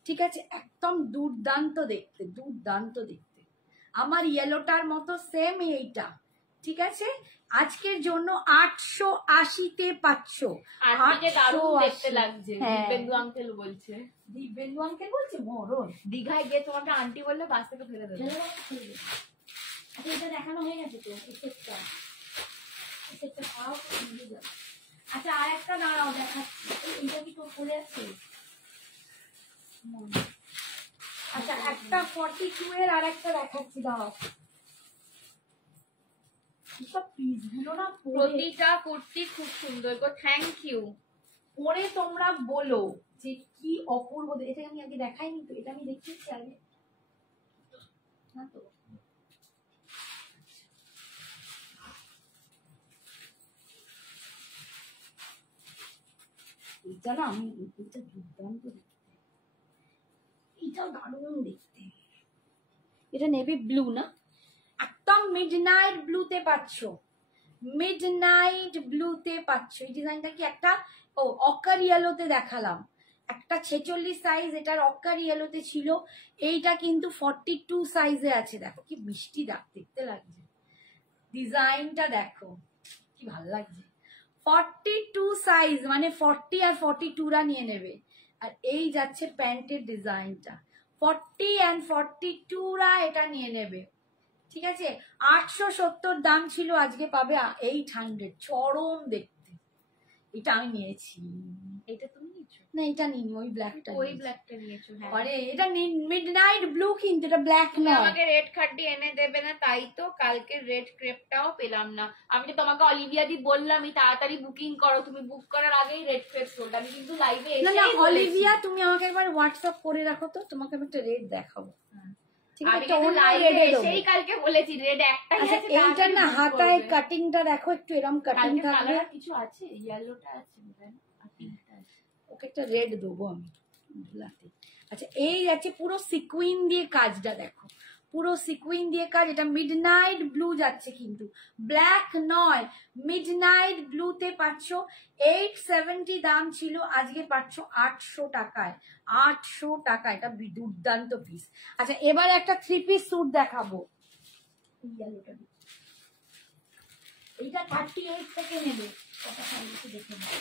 ঠিক আছে। একদম দুর্দান্ত দেখতে, দুর্দান্ত দেখতে। আমার ইয়েলোটার মতো সেম এইটা, ঠিক আছে। আজকের জন্য 880-তে পাচ্ছ। দেখতে লাগছে, দিব্যেন্দু আঙ্কেল বলছে। দিব্যেন্দু আঙ্কেল বলছে মরণ। দীঘায় গিয়ে তোমাকে আন্টি বললে বাস থেকে ফেলে দেবে। আচ্ছা এটা দেখানো হয়ে গেছে তো, এসেটটা খাওয়া নিয়ে যাও। আচ্ছা আর একটা দাঁড়াও দেখাচ্ছি, এইটা কি তো পড়ে আছে। আচ্ছা একটা 42 এর আর একটা দেখাচ্ছি, দাও। প্রতিটা কুর্তি খুব সুন্দর গো, থ্যাংক ইউ। পরে তোমরা বলো যে কি অপূর্ব। এটা আমি আগে দেখাইনি তো, এটা আমি দেখিয়েছি আগে না তো। এটা না আমি এটা দুর্দান্ত দেখতে, এটাও দারুণ দেখতে। এটা নেভি ব্লু না, একদম মিডনাইট ব্লুতে পাচ্ছ, মিডনাইট ব্লুতে পাচ্ছ। এই ডিজাইনটা কি একটা অকার ইয়েলোতে দেখালাম, একটা 46 সাইজ, এটার অকার ইয়েলোতে ছিল। এইটা কিন্তু 42 সাইজে আছে। দেখো কি মিষ্টি দেখতে লাগছে, ডিজাইনটা দেখো কি ভালো লাগছে। 42 সাইজ মানে 40 আর 42রা নিয়ে নেবে। আর এই যাচ্ছে প্যান্টের ডিজাইনটা, 40 and 42রা এটা নিয়ে নেবে, ঠিক আছে। 870 দাম ছিল, আজকে পাবে 800, চরম দেখতে। এটা আমি নিয়েছি। এটা তুমি নিয়েছো? না এটা নিনি, ওই ব্ল্যাকটা, ওই ব্ল্যাকটা নিয়েছো। হ্যাঁ আরে এটা মিডনাইট ব্লু, কিন্তু এটা ব্ল্যাক না। আমাকে রেড খাড্ডি এনে দেবে না, তাই তো কালকে রেড ক্রেপটাও পেলাম না। আমি তো তোমাকে অলিভিয়া দি বললামই তাড়াতাড়ি বুকিং করো, তুমি বুক করার আগেই রেড ক্রেপ সোল্ড। আমি কিন্তু লাইভে এসে না অলিভিয়া তুমি আমাকে একবার হোয়াটসঅ্যাপ করে রাখো তো, তোমাকে আমি একটা রেড দেখাবো, ঠিক আছে। তো লাইভে এসেই কালকে বলেছি রেড একটাই আছে। এইটা না হাতায় কাটিংটা দেখো, একটু এরকম কাটিং থাকবে। কিছু আছে, ইয়েলোটা আছে আর পিঙ্কটা আছে, ওকে একটা রেড দেবো আমি ভুলাতে। আচ্ছা এই আছে পুরো সিকুইন দিয়ে কাজটা দেখো, পুরো সিকুইন দিয়ে কাজ। এটা মিডনাইট ব্লু যাচ্ছে, কিন্তু ব্ল্যাক নয়, মিডনাইট ব্লুতে পাচ্ছ। 870 দাম ছিল, আজকে পাচ্ছ 800 টাকায়, 800 টাকা। এটা দুর্দান্ত পিস। আচ্ছা এবার একটা 3 পিস স্যুট দেখাবো, এইটা 38 থেকে নেবে, কত সাইজ দেখে নেবে।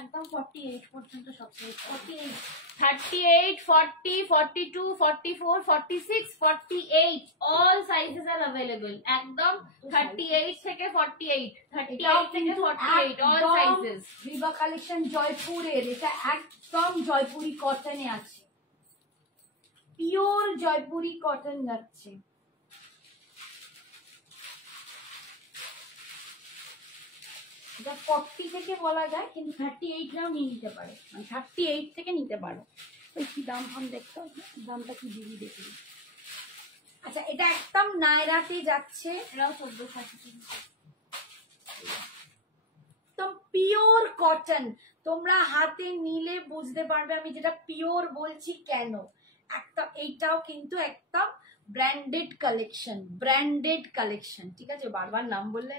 একদম 48 পর্যন্ত সব size. 48, 38, 40, 42, 44, 46, 48 all sizes are available. একদম 38 থেকে 48, 38 থেকে 48 all sizes. ভিভা কালেকশন জয়পুরের, এটা একদম জয়পুরি কটনে আছে, পিওর জয়পুরি কটন যাচ্ছে। এটা 40 থেকে বলা যায়, কিন্তু 38 রাও নিয়ে নিতে পারে, মানে 38 থেকে নিতে পারো। ওই কি দাম ফাম দেখতে হবে, দামটা কি দিবি দেখি। আচ্ছা, এটা একদম নায়রাতে যাচ্ছে, এরাও 1460। একদম পিওর কটন, তোমরা হাতে নিলে বুঝতে পারবে আমি যেটা পিওর বলছি কেন। একটা এইটাও কিন্তু একদম ব্র্যান্ডেড কালেকশন, ব্র্যান্ডেড কালেকশন, ঠিক আছে? বারবার নাম বললে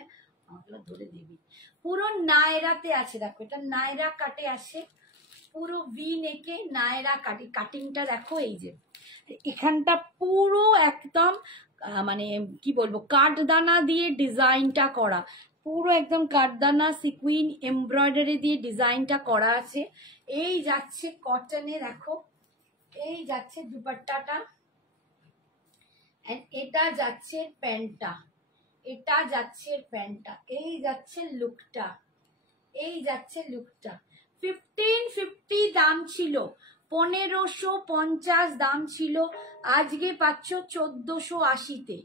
আমাকে ধরে দিবি। পুরো নায়রাতে আছে, দেখো এটা নায়রা কাটে আসে, পুরো ভি নেকে নায়রা কাটি, কাটিংটা দেখো, এই যে এখানটা পুরো একদম মানে কি বলবো, কাঠদানা দিয়ে ডিজাইনটা করা, পুরো একদম কাঠদানা সিকুইন এমব্রয়ডারি দিয়ে ডিজাইনটা করা আছে। এই যাচ্ছে কটনে, দেখো এই যাচ্ছে দুপাট্টাটা, এটা যাচ্ছে প্যান্টটা, এটা যাচ্ছে প্যান্টটা, এই যাচ্ছে লুকটা, এই যাচ্ছে লুকটা। 1550 দাম ছিল, 1550 দাম ছিল, আজকে পাচ্ছ 1480-তে,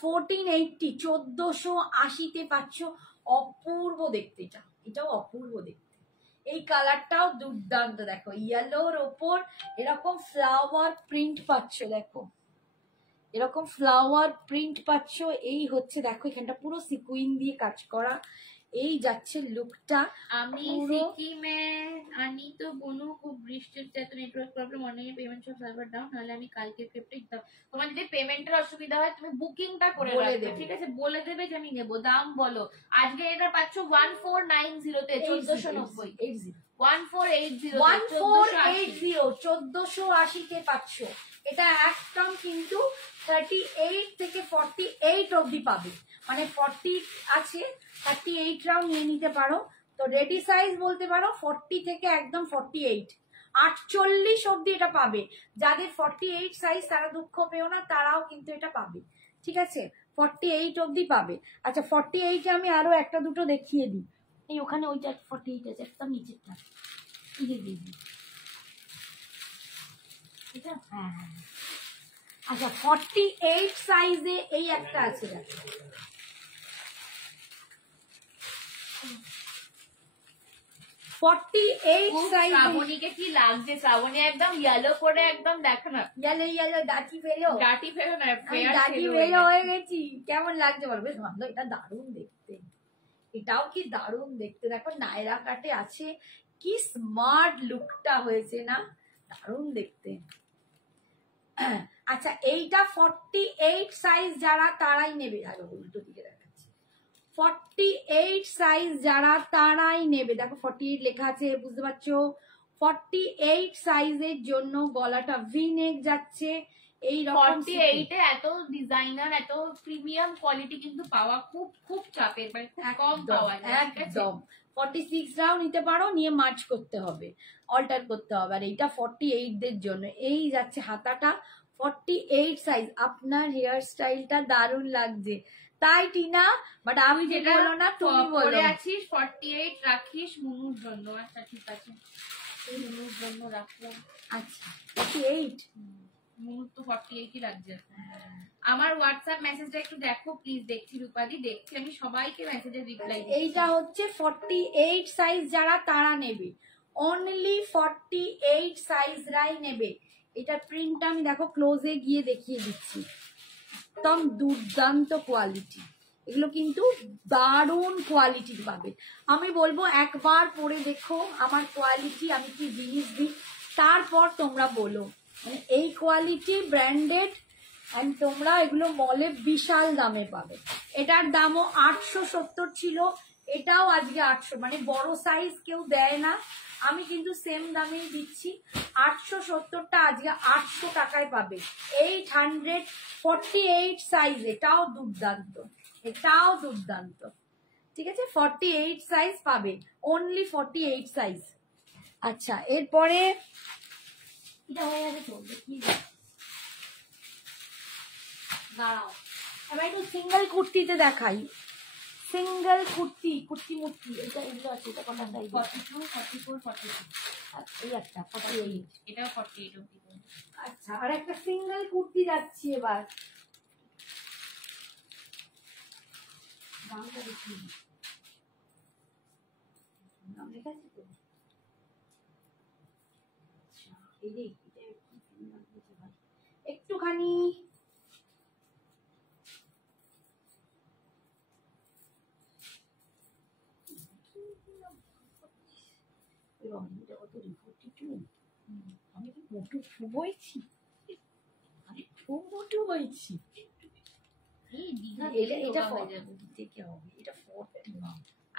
1480, 1480-তে পাচ্ছ। অপূর্ব দেখতে, এটা এটাও অপূর্ব দেখতে। এই কালারটাও দুর্দান্ত, দেখো ইয়েলোর ওপর এরকম ফ্লাওয়ার প্রিন্ট পাচ্ছ, দেখো এরকম ফ্লাওয়ার প্রিন্ট পাচ্ছ। এই হচ্ছে দেখো এখানটা পুরো সিকুইন দিয়ে কাজ করা, এই যাচ্ছে লুকটা। আমি সিকিমে আনি তো বনু, খুব বৃষ্টির এত নেটওয়ার্ক প্রবলেম, অনেক পেমেন্ট সব সার্ভার ডাউন, নাহলে আমি কালকে পেপটা দিতাম। তোমার যদি পেমেন্টের অসুবিধা হয় তুমি বুকিংটা করে রাখবে, ঠিক আছে? বলে দেবে যে আমি নেবো, দাম বলো। আজকে এটা পাচ্ছ 1490-তে, 1490, 1480, 1480 পাচ্ছ। এটা একদম কিন্তু 38 থেকে 48 অব্দি পাবে, মানে 40 আছে, 38 রাও নিয়ে নিতে পারো। তো রেডি সাইজ বলতে পারো 40 থেকে একদম 48, 48 অব্দি এটা পাবে। যাদের 48 সাইজ তারা দুঃখ পেও না, তারাও কিন্তু এটা পাবে, ঠিক আছে? 48 অব্দি পাবে। আচ্ছা, 48-এ আমি আরো একটা দুটো দেখিয়ে দিই। এই ওখানে ওইটা 48 আছে, একদম নিচেরটা, হ্যাঁ হ্যাঁ। আচ্ছা, 48 সাইজে এই একটা আছে, দেখো 48 সাইজ। শ্রাবণীকে কি লাগছে? শ্রাবণী একদম ইয়েলো করে, একদম দেখো না, ইয়েলো ইয়েলো দাঁতি ফেলো, ডাটি ফেলো না, দাঁতি ফেলো হয়ে গেছি। কেমন লাগছে বলো? বেশ ভালো, এটা দারুণ দেখতে, এটাও কি দারুণ দেখতে। দেখো নায়রা কাটে আছে, কি স্মার্ট লুকটা হয়েছে না, দারুণ দেখতে। আচ্ছা, এইটা 48 সাইজ যারা তারাই নেবে, আরো উল্টো দিকে দেখাচ্ছি, 48 সাইজ যারা তারাই নেবে। দেখো 48 লেখা আছে, বুঝতে পারছো? 48 সাইজের জন্য গলাটা ভি নেক যাচ্ছে, এই রকম 48-এ এত ডিজাইনার, এত প্রিমিয়াম কোয়ালিটি কিন্তু পাওয়া খুব খুব চাপের, মানে কম পাওয়া যায়। একদম 46 রাও নিতে পারো, নিয়ে মার্চ করতে হবে, অল্টার করতে হবে। আর এইটা 48 দের জন্য, এই যাচ্ছে হাতাটা 48 সাইজ। আপনার হেয়ার স্টাইলটা দারুণ লাগছে, তাই টিনা? বাট আমি যেটা বলো না, তুমি বলে আছিস 48 রাখিস মুনুর জন্য। আচ্ছা ঠিক আছে, মুনুর জন্য রাখলাম। আচ্ছা 48 মুনুর তো 48ই লাগছে। আমার হোয়াটসঅ্যাপ মেসেজটা একটু দেখো প্লিজ। দেখছি রূপাদি, দেখছি আমি, সবাইকে মেসেজের রিপ্লাই দিচ্ছি। এইটা হচ্ছে 48 সাইজ যারা তারা নেবে, অনলি 48 সাইজ রাই নেবে। এটা প্রিন্টটা আমি দেখো ক্লোজে গিয়ে দেখিয়ে দিচ্ছি, একদম দুর্দান্ত কোয়ালিটি, এগুলো কিন্তু দারুণ কোয়ালিটির পাবে। আমি বলবো একবার পরে দেখো আমার কোয়ালিটি, আমি কি জিনিস দিই, তারপর তোমরা বলো। মানে এই কোয়ালিটি ব্র্যান্ডেড, এন্ড তোমরা এগুলো মলে বিশাল দামে পাবে। এটার দামও 870 ছিল, এটাও আজকে 800, মানে বড় সাইজ কেউ দেয় না, আমি কিন্তু সেম দামেই দিচ্ছি। 870টা আজকে 800 টাকায় পাবে। 848 সাইজ, এটাও দুর্দান্ত, এটাও দুর্দান্ত, ঠিক আছে, 48 সাইজ পাবে, অনলি 48 সাইজ। আচ্ছা, এরপরে এটা হয়ে যাবে, চলবে কি দাঁড়াও, এবার একটু সিঙ্গেল কুর্তিতে দেখাই। সিঙ্গেল কুর্তি, কুর্তি মুর্তি, এটা এগুলো আছে, এটা কটা সাইজ? 42, 44, 42। এই একটা 48, এটাও 48 অবধি। আচ্ছা, আর একটা সিঙ্গেল কুর্তি যাচ্ছি এবার, দামটা দেখি, দাম লেখা আছে তো? আচ্ছা, এই যে একটুখানি আমি কি মোটু বইছি, আমি খুব মোটু বইছি। এটা 40 থেকে হবে, এটা 40 না।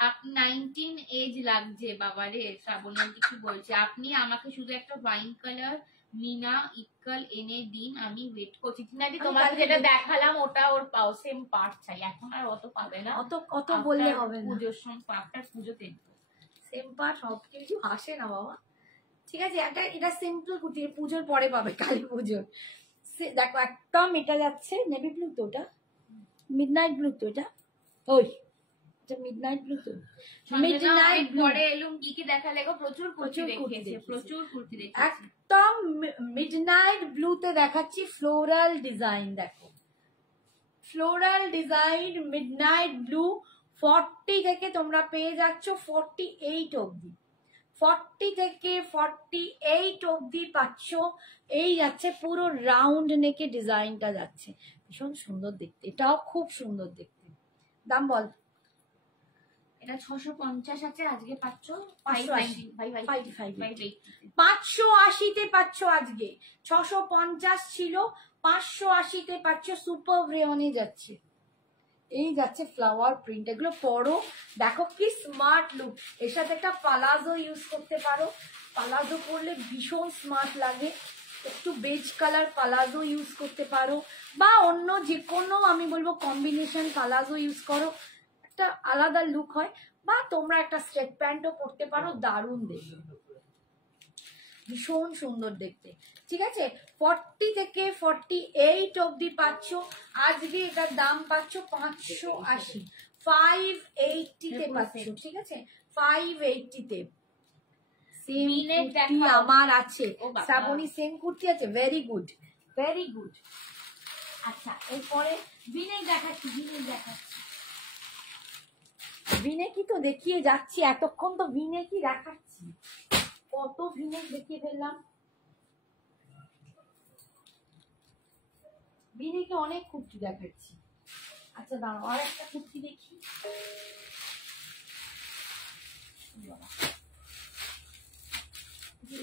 আপনি 19 এজ লাগছে বাবারে, শ্রাবণী কি বলছে? আপনি আমাকে শুধু একটা ওয়াইন কালার মিনা ইক্কাল এনে দিন, আমি ওয়েট করছি। নাকি তোমাকে যেটা দেখালাম ওটা ওর পাও সেম পার্ট চাই, এখন আর অত পাবে না, অত বললে হবে না, পুজোর সময় পার্টটা পুজোতে সেম পার্ট সব কিছু আসে না বাবা। ঠিক আছে, এটা সিম্পল কুর্তি, পুজোর পরে পাবে, কালী পুজোর। দেখো একদম এটা যাচ্ছে নেভি ব্লু, তো ওটা মিডনাইট ব্লু, তো এটা ওই এটা মিডনাইট ব্লু, তো মিডনাইট পরে এলুম কি কি দেখালে গো? প্রচুর কুর্তি দেখিয়েছে, প্রচুর কুর্তি দেখিয়েছে। একদম মিডনাইট ব্লুতে দেখাচ্ছি, ফ্লোরাল ডিজাইন, দেখো ফ্লোরাল ডিজাইন মিডনাইট ব্লু। 40 থেকে তোমরা পেয়ে যাচ্ছ 48 অবধি, 40 থেকে 48 অবধি পাচ্ছ। এই যাচ্ছে পুরো রাউন্ড নেকে ডিজাইনটা যাচ্ছে, ভীষণ সুন্দর দেখতে, এটাও খুব সুন্দর দেখতে। দাম বল? এটা 650 আছে, আজকে পাচ্ছ 580-তে পাচ্ছ আজকে, 650 ছিল, 580-তে পাচ্ছ। সুপার রেয়নে যাচ্ছে, এই যাচ্ছে ফ্লাওয়ার প্রিন্ট, এগুলো পরো, দেখো কি স্মার্ট লুক। এর সাথে একটা পালাজো ইউজ করতে পারো, পালাজো পরলে ভীষণ স্মার্ট লাগে, একটু বেজ কালার পালাজো ইউজ করতে পারো, বা অন্য যে কোনো আমি বলবো কম্বিনেশন পালাজো ইউজ করো, একটা আলাদা লুক হয়। বা তোমরা একটা স্ট্রেট প্যান্টও পরতে পারো, দারুণ দেখতে, ভীষণ সুন্দর দেখতে। ঠিক আছে, 40 থেকে 48 অবধি পাচ্ছ আজকে, এটার দাম পাচ্ছ 580, 580-তে পাচ্ছ। ঠিক আছে, 580-তে আমার আছে, শ্রাবণী সেম কুর্তি আছে, ভেরি গুড, ভেরি গুড। আচ্ছা, এরপরে ভিনেক দেখাচ্ছি, ভিনেকি তো দেখিয়ে যাচ্ছি, এতক্ষণ তো ভিনেকি দেখাচ্ছি, কত ভিনেক দেখিয়ে ফেললাম, ভিনেকে অনেক কুর্তি দেখাচ্ছি। আচ্ছা দাঁড়াও, আর একটা কুর্তি দেখি,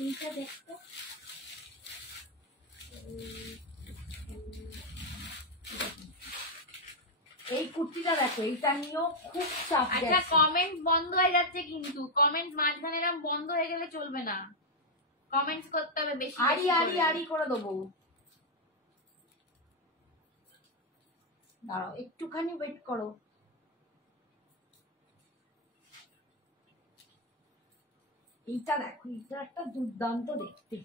এইটা দেখতো, এই কুর্তিটা দেখো, এইটা নিয়েও খুব চাপ। আচ্ছা, কমেন্ট বন্ধ হয়ে যাচ্ছে কিন্তু, কমেন্ট মাঝখানে এরকম বন্ধ হয়ে গেলে চলবে না, কমেন্টস করতে হবে বেশি, আরি করে দেবো। দাঁড়াও একটুখানি ওয়েট করো, এইটা দেখো, এটা একটা দুর্দান্ত দেখতে,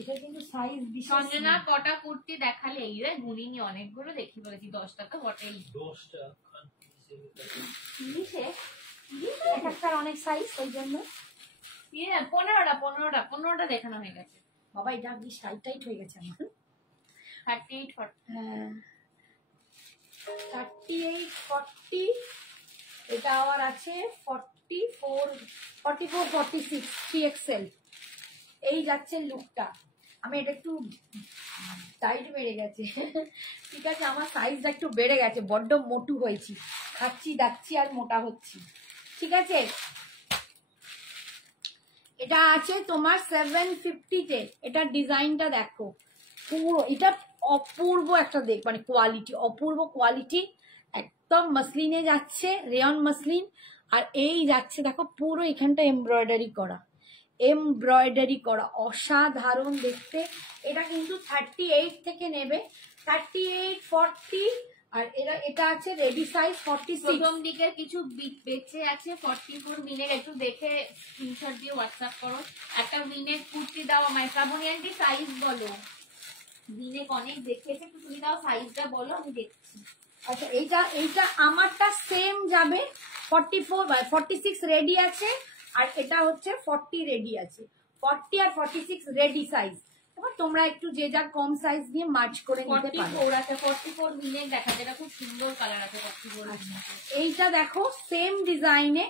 এটা কিন্তু সাইজ বিশেষ। সঞ্জনা কটা কুর্তি দেখালে? এই রে গুনিনি, অনেকগুলো দেখি বলেছি, 10টা তো বটেই, 10টা একটার অনেক সাইজ, ওই জন্য 15টা দেখানো হয়ে গেছে বাবা। এটা আপনি সাইড টাইট হয়ে গেছে আমার, 38, 40, এটা আবার আছে 44, 46 3XL। এই যাচ্ছে লুকটা, আমি এটা একটু টাইট বেড়ে গেছে, ঠিক আছে, আমার সাইজটা একটু বেড়ে গেছে, বড্ড মোটু হয়েছি, খাচ্ছি দাচ্ছি আর মোটা হচ্ছি। ঠিক আছে, এটা আছে তোমার 750-তে, এটার ডিজাইনটা দেখো পুরো, এটা অপূর্ব একটা মানে কোয়ালিটি, অপূর্ব কোয়ালিটি, একদম মসলিনে যাচ্ছে, রেয়ন মসলিন। আর এই যাচ্ছে দেখো পুরো এখানটা এমব্রয়ডারি করা, অসাধারণ দেখতে। এটা কিন্তু 38 থেকে নেবে, 38, 40, আর এটা আছে রেডি সাইজ 46। প্রথম দিকের কিছু বেঁচে আছে 44 মিনিট, একটু দেখে স্ক্রিনশট দিয়ে হোয়াটসঅ্যাপ করো। একটা মিনিট কুর্তি দাও আমায়, শ্রাবণী আন্টি সাইজ বলো। মিনিট অনেক দেখেছে, তুমি দাও সাইজটা বলো, আমি দেখছি। আচ্ছা এইটা আমারটা সেম যাবে 44 বাই 46 রেডি আছে, আর এটা হচ্ছে 40 রেডি আছে। 40 আর 46 রেডি সাইজ। এবার তোমরা একটু যে যা কম সাইজ দিয়ে মার্চ করে নিতে পারো। 44 আছে, 44 মিনিট দেখা, যেটা খুব সুন্দর কালার আছে 44। এইটা দেখো সেম ডিজাইনে,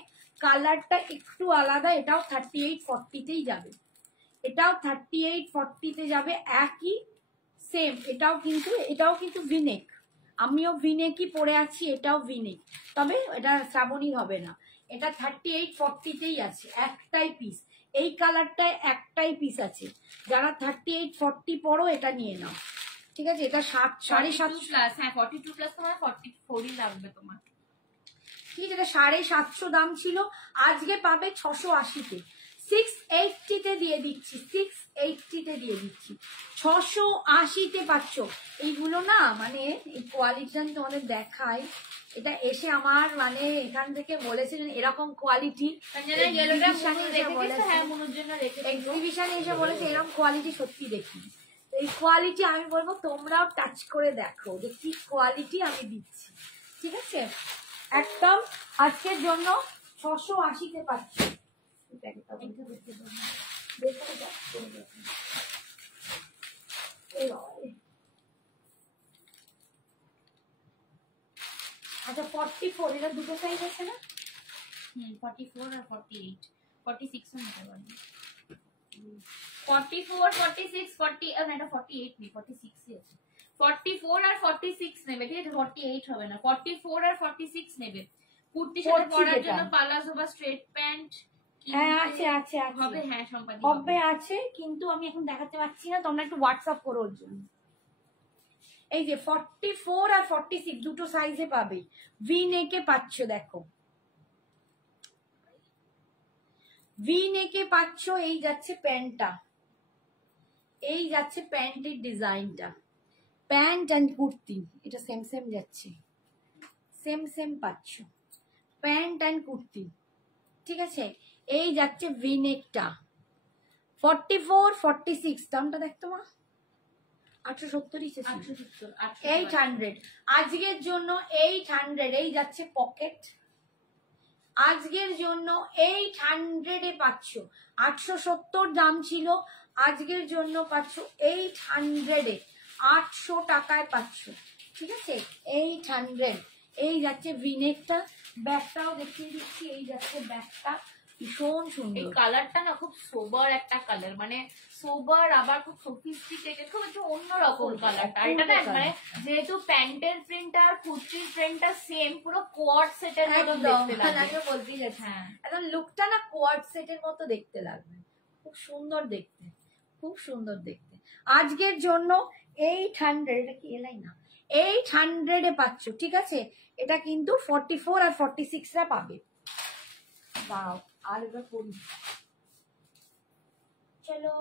কালারটা একটু আলাদা, এটাও 38-40 তেই যাবে, এটাও 38-40 তে যাবে, একই সেম। এটাও কিন্তু ভিনেক, আমিও ভিনেকই পরে আছি, এটাও ভিনেক, তবে এটা শ্রাবণীর হবে না। এটা 38-40 তেই আছে, একটাই পিস। এই কালারটায় একটাই পিস আছে, যারা 38-40 পরো এটা নিয়ে নাও, ঠিক আছে? এটা 7.5+। হ্যাঁ 42+ তোমার 44ই লাগবে তোমার, ঠিক আছে? এটা 750 দাম ছিল, আজকে পাবে 680-তে, 680-তে দিয়ে দিচ্ছি, 680-তে দিয়ে দিচ্ছি, 680-তে পাচ্ছ। এইগুলো না মানে এই কোয়ালিটিটা আমি তোমাদের দেখাই, এটা এসে আমার মানে এখান থেকে বলেছিলেন এরকম কোয়ালিটি, এক্সিবিশনে এসে বলেছে এরকম কোয়ালিটি সত্যি দেখি। এই কোয়ালিটি আমি বলবো তোমরাও টাচ করে দেখো যে কি কোয়ালিটি আমি দিচ্ছি, ঠিক আছে? একদম আজকের জন্য 680-তে পাচ্ছ। আচ্ছা 44, এটা দুটো সাইজ আছে না? 44 আর 48, 46 নিতে পারবে। 44, 46, 40 না এটা 48 নেই, 46 ই আছে। 44 আর 46 নেবে, ঠিক আছে? 48 হবে না, 44 আর 46 নেবে। কুর্তির সাথে পরার জন্য পালাজো বা স্ট্রেট প্যান্ট। হ্যাঁ আছে হবে, হ্যাঁ সম্পাদি হবে আছে, কিন্তু আমি এখন দেখাতে পাচ্ছি না, তোমরা একটু হোয়াটসঅ্যাপ করো ওর জন্য। এই যে 44 আর 46 দুটো সাইজে পাবে, ভি নেকে পাচ্ছ, দেখো ভি নেকে পাচ্ছ। এই যাচ্ছে প্যান্টটা, এই যাচ্ছে প্যান্টের ডিজাইনটা, প্যান্ট অ্যান্ড কুর্তি এটা সেম সেম যাচ্ছে, সেম পাচ্ছ, প্যান্ট অ্যান্ড কুর্তি, ঠিক আছে? এই যাচ্ছে ভি নেকটা 44, 46 দামটা দেখতো মা 870, 800। আজকের জন্য 800, এই যাচ্ছে পকেট, আজকের জন্য 800-এ পাচ্ছ। 870 দাম ছিল, আজকের জন্য পাচ্ছ 800-এ, 800 টাকায় পাচ্ছ, ঠিক আছে? 800। এই যাচ্ছে ভিনেকটা, ব্যাগটাও দেখিয়ে দিচ্ছি, এই যাচ্ছে ব্যাগটা, ভীষণ সুন্দর। এই কালারটা না খুব সোবার একটা কালার, মানে সোবার আবার খুব সফিস্টিকেটেড, খুব একটু অন্যরকম কালারটা। এটা না মানে যেহেতু প্যান্টের প্রিন্ট আর কুর্তির প্রিন্টটা সেম, পুরো কোয়াড সেটের মতো দেখতে লাগবে। বলতেই যাচ্ছে, এখন লুকটা না কোয়াড সেটের মতো দেখতে লাগবে, খুব সুন্দর দেখতে, খুব সুন্দর দেখতে। আজকের জন্য 800, এটা কি এলাই না, 800-এ পাচ্ছ, ঠিক আছে? এটা কিন্তু 44 আর 46-রা পাবে। দাও আর এবার পড়ি, চলো।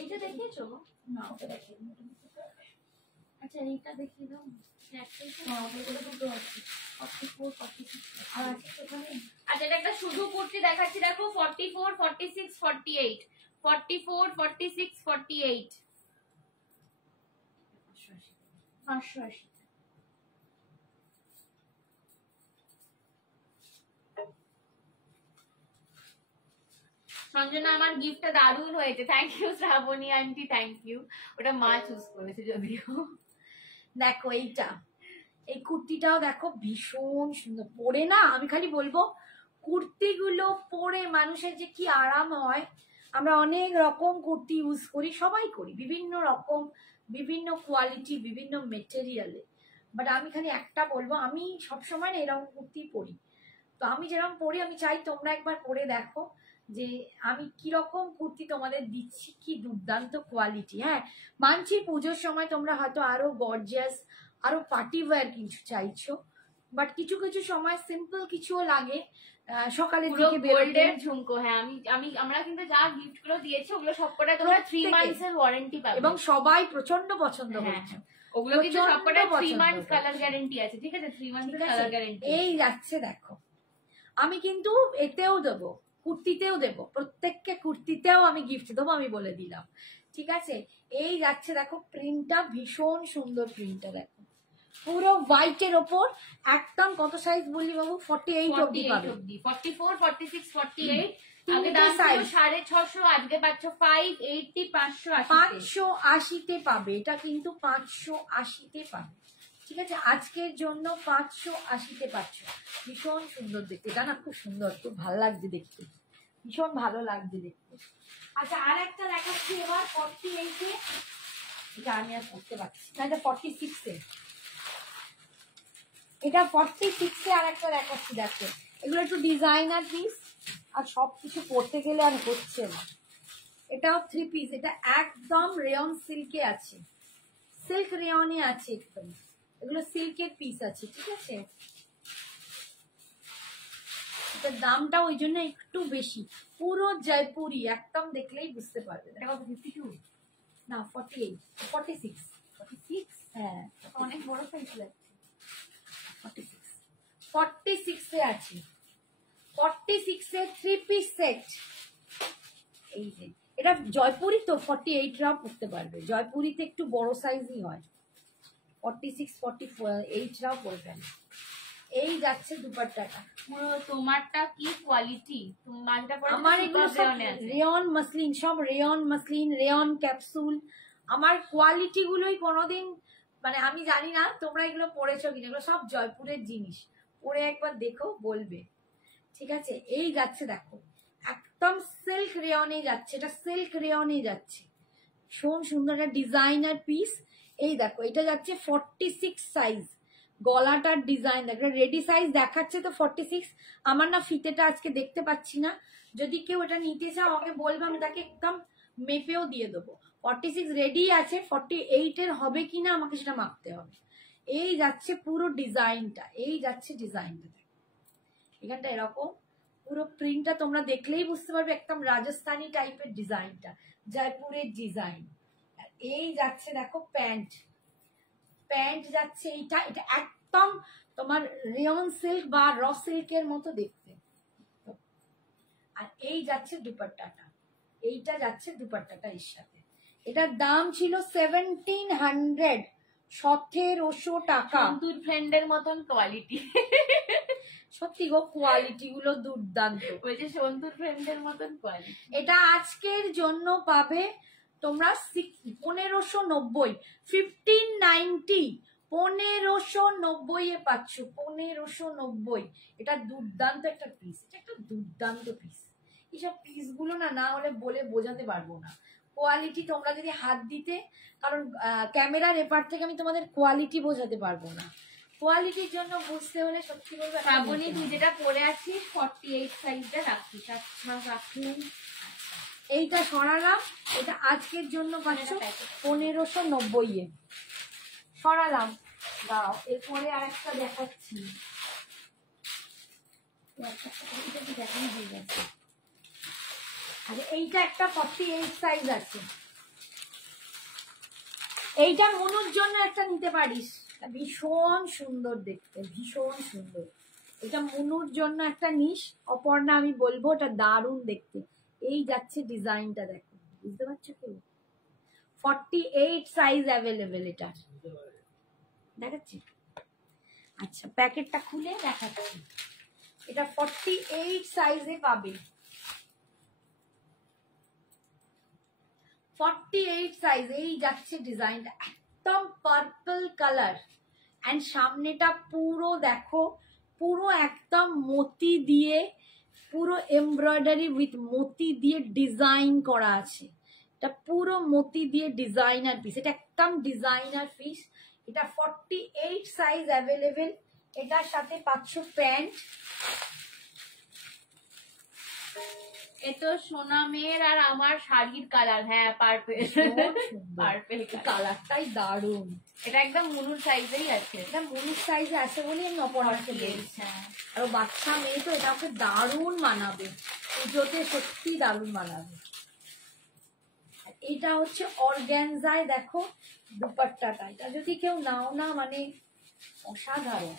এইটা দেখিয়েছো না, ওটা দেখিয়ে দিই। আচ্ছা এইটা দেখিয়ে দাও, দুটো আছে 44, 46 আর আছে ওখানে। আচ্ছা এটা একটা শুধু কুর্তি দেখাচ্ছি, দেখো 44, 46, 48, 44, 46, 48, 580। সঞ্জনা আমার গিফটটা দারুণ হয়েছে, thank you Shrabani aunty, thank you. ওটা মা চুজ করেছে যদিও। দেখো এইটা, এই কুর্তিটাও দেখো ভীষণ সুন্দর পরে না, আমি খালি বলবো কুর্তিগুলো পরে মানুষের যে কি আরাম হয়। আমরা অনেক রকম কুর্তি ইউজ করি, সবাই করি, বিভিন্ন রকম, বিভিন্ন কোয়ালিটি, বিভিন্ন মেটেরিয়ালে, বাট আমি খালি একটা বলবো, আমি সবসময় না এরকম কুর্তি পরি, তো আমি যেরকম পরি আমি চাই তোমরা একবার পরে দেখো যে আমি কিরকম কুর্তি তোমাদের দিচ্ছি, কি দুর্দান্ত কোয়ালিটি। হ্যাঁ মানছি পুজোর সময় তোমরা হয়তো আরো গর্জিয়াস, আরো পার্টি ওয়্যার কিছু চাইছো, বাট কিছু কিছু সময় সিম্পল কিছুও লাগে, সকালের দিকে গোল্ডের ঝুমকো। হ্যাঁ আমরা কিন্তু যা গিফট গুলো দিয়েছি ওগুলো সবকটা তোমরা 3 মান্থস এর ওয়ারেন্টি পাবে, এবং সবাই প্রচন্ড পছন্দ করছে। ওগুলো কিন্তু সবকটা 3 মান্থস কালার গ্যারান্টি আছে, ঠিক আছে? 3 মান্থস কালার গ্যারান্টি। এই যাচ্ছে দেখো, আমি কিন্তু এতেও দেবো, কুর্তিতেও দেবো, প্রত্যেককে কুর্তিতেও আমি গিফট দেবো, আমি বলে দিলাম, ঠিক আছে? এই যাচ্ছে দেখো, প্রিন্টটা ভীষণ সুন্দর, প্রিন্টটা দেখো পুরো হোয়াইটের ওপর একদম। কত সাইজ বললি বাবু? 48 অবধি পাবে। 44, 46, 48। আগে দাম ছিল 650, আজকে পাচ্ছ 580, 580 পাবে। এটা কিন্তু 580 পাবে, ঠিক আছে? আজকের জন্য 580 পাচ্ছ। ভীষণ সুন্দর দেখতে, এটা না খুব সুন্দর, খুব ভালো লাগছে দেখতে, ভীষণ ভালো লাগছে দেখতে। আচ্ছা, আর একটা দেখাচ্ছি এবার 48-এ। এটা আমি আর করতে পারছি না, এটা 46-এ। এটা 46-এ আর একটা দেখাচ্ছি, দেখো এগুলো একটু ডিজাইনার পিস, আর সবকিছু পড়তে গেলে আর হচ্ছে না। এটাও 3 পিস, এটা একদম রেয়ন সিল্কে আছে, সিল্ক রেয়নে আছে একদম, এগুলো সিল্কের পিস আছে, ঠিক আছে? এটার দামটা ওই জন্য একটু বেশি, পুরো জয়পুরি, একদম দেখলেই বুঝতে পারবে। এটা কত? 52 না 48, 46, 46, হ্যাঁ অনেক বড় সাইজ লাগছে। 46-এ আছে, 46-এ 3 পিস সেট। এই যে এটা জয়পুরি তো 48রাও পড়তে পারবে, জয়পুরিতে একটু বড় সাইজই হয়, 46, 48রাও পড়বে। এই যাচ্ছে দুপাট্টাটা। তোমারটা কি কোয়ালিটি? আমার এগুলো সব রেয়ন মাসলিন, সব রেয়ন মাসলিন, রেয়ন ক্যাপসুল। আমার কোয়ালিটি গুলোই কোনোদিন, মানে আমি জানি না তোমরা এগুলো পড়েছো কিনা, এগুলো সব জয়পুরের জিনিস, পরে একবার দেখো বলবে, ঠিক আছে? এই যাচ্ছে দেখো, একদম সিল্ক রেয়নে যাচ্ছে, এটা সিল্ক রেয়নে যাচ্ছে, ভীষণ সুন্দর একটা ডিজাইনার পিস। এই দেখো, এটা যাচ্ছে 46 সাইজ, গলাটার ডিজাইন দেখো, রেডি সাইজ দেখাচ্ছে তো 46। আমার না ফিতেটা আজকে দেখতে পাচ্ছি না, যদি কেউ এটা নিতে চাও আমাকে বলবে, আমি তাকে একদম মেপেও দিয়ে দেবো। 46 রেডি আছে, 48-এর হবে কিনা আমাকে সেটা মাপতে হবে। এই যাচ্ছে পুরো ডিজাইনটা, এই যাচ্ছে ডিজাইনটা, এখানটা এরকম পুরো প্রিন্টটা তোমরা দেখলেই বুঝতে পারবে, একদম রাজস্থানি টাইপের ডিজাইনটা, জয়পুরের ডিজাইন। এই যাচ্ছে দেখো প্যান্ট, প্যান্ট যাচ্ছে এইটা, এটা একদম তোমার রেয়ন সিল্ক বা র সিল্কের মতো দেখতে। আর এই যাচ্ছে দুপাট্টাটা, এইটা যাচ্ছে দুপাট্টাটা এর সাথে। এটার দাম ছিল 1700, 1700 টাকা। সন্তুর ফ্রেন্ডের মতন কোয়ালিটি। সত্যি গো, কোয়ালিটি গুলো দুর্দান্ত, ওই যে সন্তুর ফ্রেন্ডের মতন কোয়ালিটি। এটা আজকের জন্য পাবে তোমরা 1590, 1590, 1590-এ পাচ্ছ, 1590। এটা দুর্দান্ত একটা পিস, এটা একটা দুর্দান্ত পিস। এইসব পিস গুলো না হলে বলে বোঝাতে পারবো না কোয়ালিটি, তোমরা যদি হাত দিতে, কারণ ক্যামেরার এপার থেকে আমি তোমাদের কোয়ালিটি বোঝাতে পারবো না, কোয়ালিটির জন্য বুঝতে হলে সত্যি বলবো। শ্রাবণী, তুই যেটা পরে আছিস 48 সাইজটা রাখিস। আচ্ছা রাখুন, এইটা সরালাম, এটা আজকের জন্য পাচ্ছ 1590-এ সরালাম। দাও, এরপরে আর একটা দেখাচ্ছি, দেখানো হয়ে গেছে। আচ্ছা, এইটা একটা 48 সাইজ আছে, এইটা মনুর জন্য একটা নিতে পারিস, ভীষণ সুন্দর দেখতে, ভীষণ সুন্দর। এটা মনুর জন্য একটা নিস অপর্ণা, আমি বলবো এটা দারুণ দেখতে। এই যাচ্ছে ডিজাইনটা দেখো, বুঝতে পারছো কেউ? 48 সাইজ অ্যাভেলেবেল এটা, দেখাচ্ছি। আচ্ছা, প্যাকেটটা খুলে দেখাচ্ছি, এটা 48 সাইজে পাবে, 48 সাইজ। এই যাচ্ছে ডিজাইনটা, একদম পার্পল কালার, এন্ড সামনেটা পুরো দেখো, পুরো একদম মতি দিয়ে, পুরো এমব্রয়ডারি উইথ মতি দিয়ে ডিজাইন করা আছে, এটা পুরো মতি দিয়ে ডিজাইনার পিস, এটা একদম ডিজাইনার পিস। এটা 48 সাইজ অ্যাভেলেবেল। এটার সাথে পাচ্ছ প্যান্ট। এ তো সোনা মেয়ের আর আমার শাড়ির কালার। হ্যাঁ, পার্পেল, পার্পেল কালারটাই দারুণ। এটা একদম মনুর সাইজেই আছে, এটা মনুর সাইজে আছে বলে আমি অপরাধে বলছি। আর বাচ্চা মেয়ে তো, এটা ওকে দারুণ মানাবে, পুজোতে সত্যি দারুণ মানাবে। এটা হচ্ছে অর্গ্যানজায়, দেখো দুপাট্টাটা, এটা যদি কেউ নাও না মানে অসাধারণ।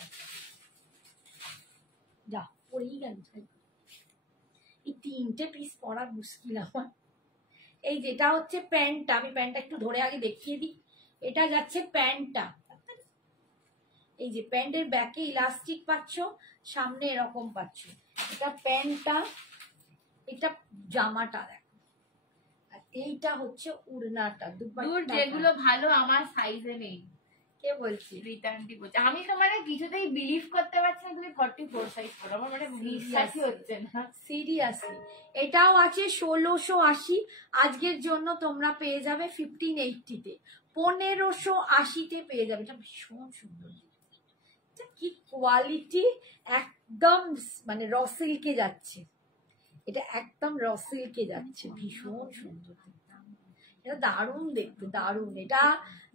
যা পরেই গেল, এই 3টে পিস পরা মুশকিল আমার। এই যেটা হচ্ছে প্যান্টটা, আমি প্যান্টটা একটু ধরে আগে দেখিয়ে দিই। এটা যাচ্ছে প্যান্টটা, এই যে প্যান্টের ব্যাকে ইলাস্টিক পাচ্ছ, সামনে এরকম পাচ্ছ, এটা প্যান্টটা, এটা জামাটা দেখো, আর এইটা হচ্ছে উড়নাটা, দুপাট্টা। যেগুলো ভালো আমার সাইজে নেই। কে বলছি? রিটার্নটি বলছে। আমি তো মানে কিছুতেই বিলিভ করতে পারছি না তুমি 44 সাইজ পড়ো, আমার মানে বিশ্বাসই হচ্ছে না। সিরিয়াসলি, এটাও আছে 1680, আজকের জন্য তোমরা পেয়ে যাবে 1580-তে, 1580-তে পেয়ে যাবে। এটা ভীষণ সুন্দর, এটা কি কোয়ালিটি, একদম মানে র সিল্কে যাচ্ছে, এটা একদম র সিল্কে যাচ্ছে, ভীষণ সুন্দর, এটা দারুণ দেখতে, দারুণ। এটা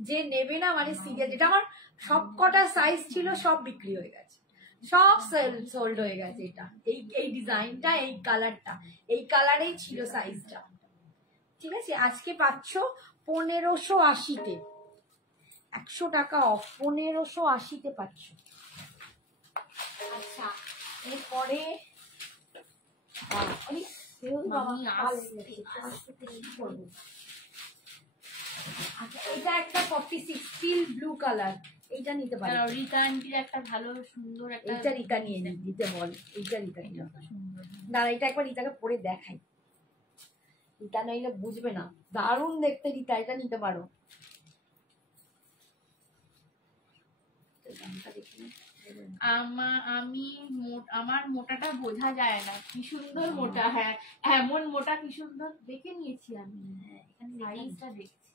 যে নেবে না মানে সিরিয়াস, এটা আমার সব কটা সাইজ ছিল সব বিক্রি হয়ে গেছে, সব সোল্ড হয়ে গেছে। এটা এই ডিজাইনটা, এই কালারটা, এই কালারেই ছিল সাইজটা, ঠিক আছে। আজকে পাচ্ছ 1580-তে, 100 টাকা অফ, 1580-তে পাচ্ছ। আচ্ছা, এরপরে আচ্ছা, এটা একটা 46 স্টিল ব্লু কালার, এইটা নিতে পারো। রিটার্নটির একটা ভালো সুন্দর একটা, এইটা রিতা নিয়ে দিতে বল, এইটা রিতা নিয়ে সুন্দর। দাঁড়া, এটা একবার রিতাকে পরে দেখাই, রিতা নইলে বুঝবে না, দারুণ দেখতে রিতা, এটা নিতে পারো। আমার মোটাটা বোঝা যায় না, কি সুন্দর মোটা। হ্যাঁ, এমন মোটা কি সুন্দর দেখে নিয়েছি আমি, এখানে সাইজটা দেখছি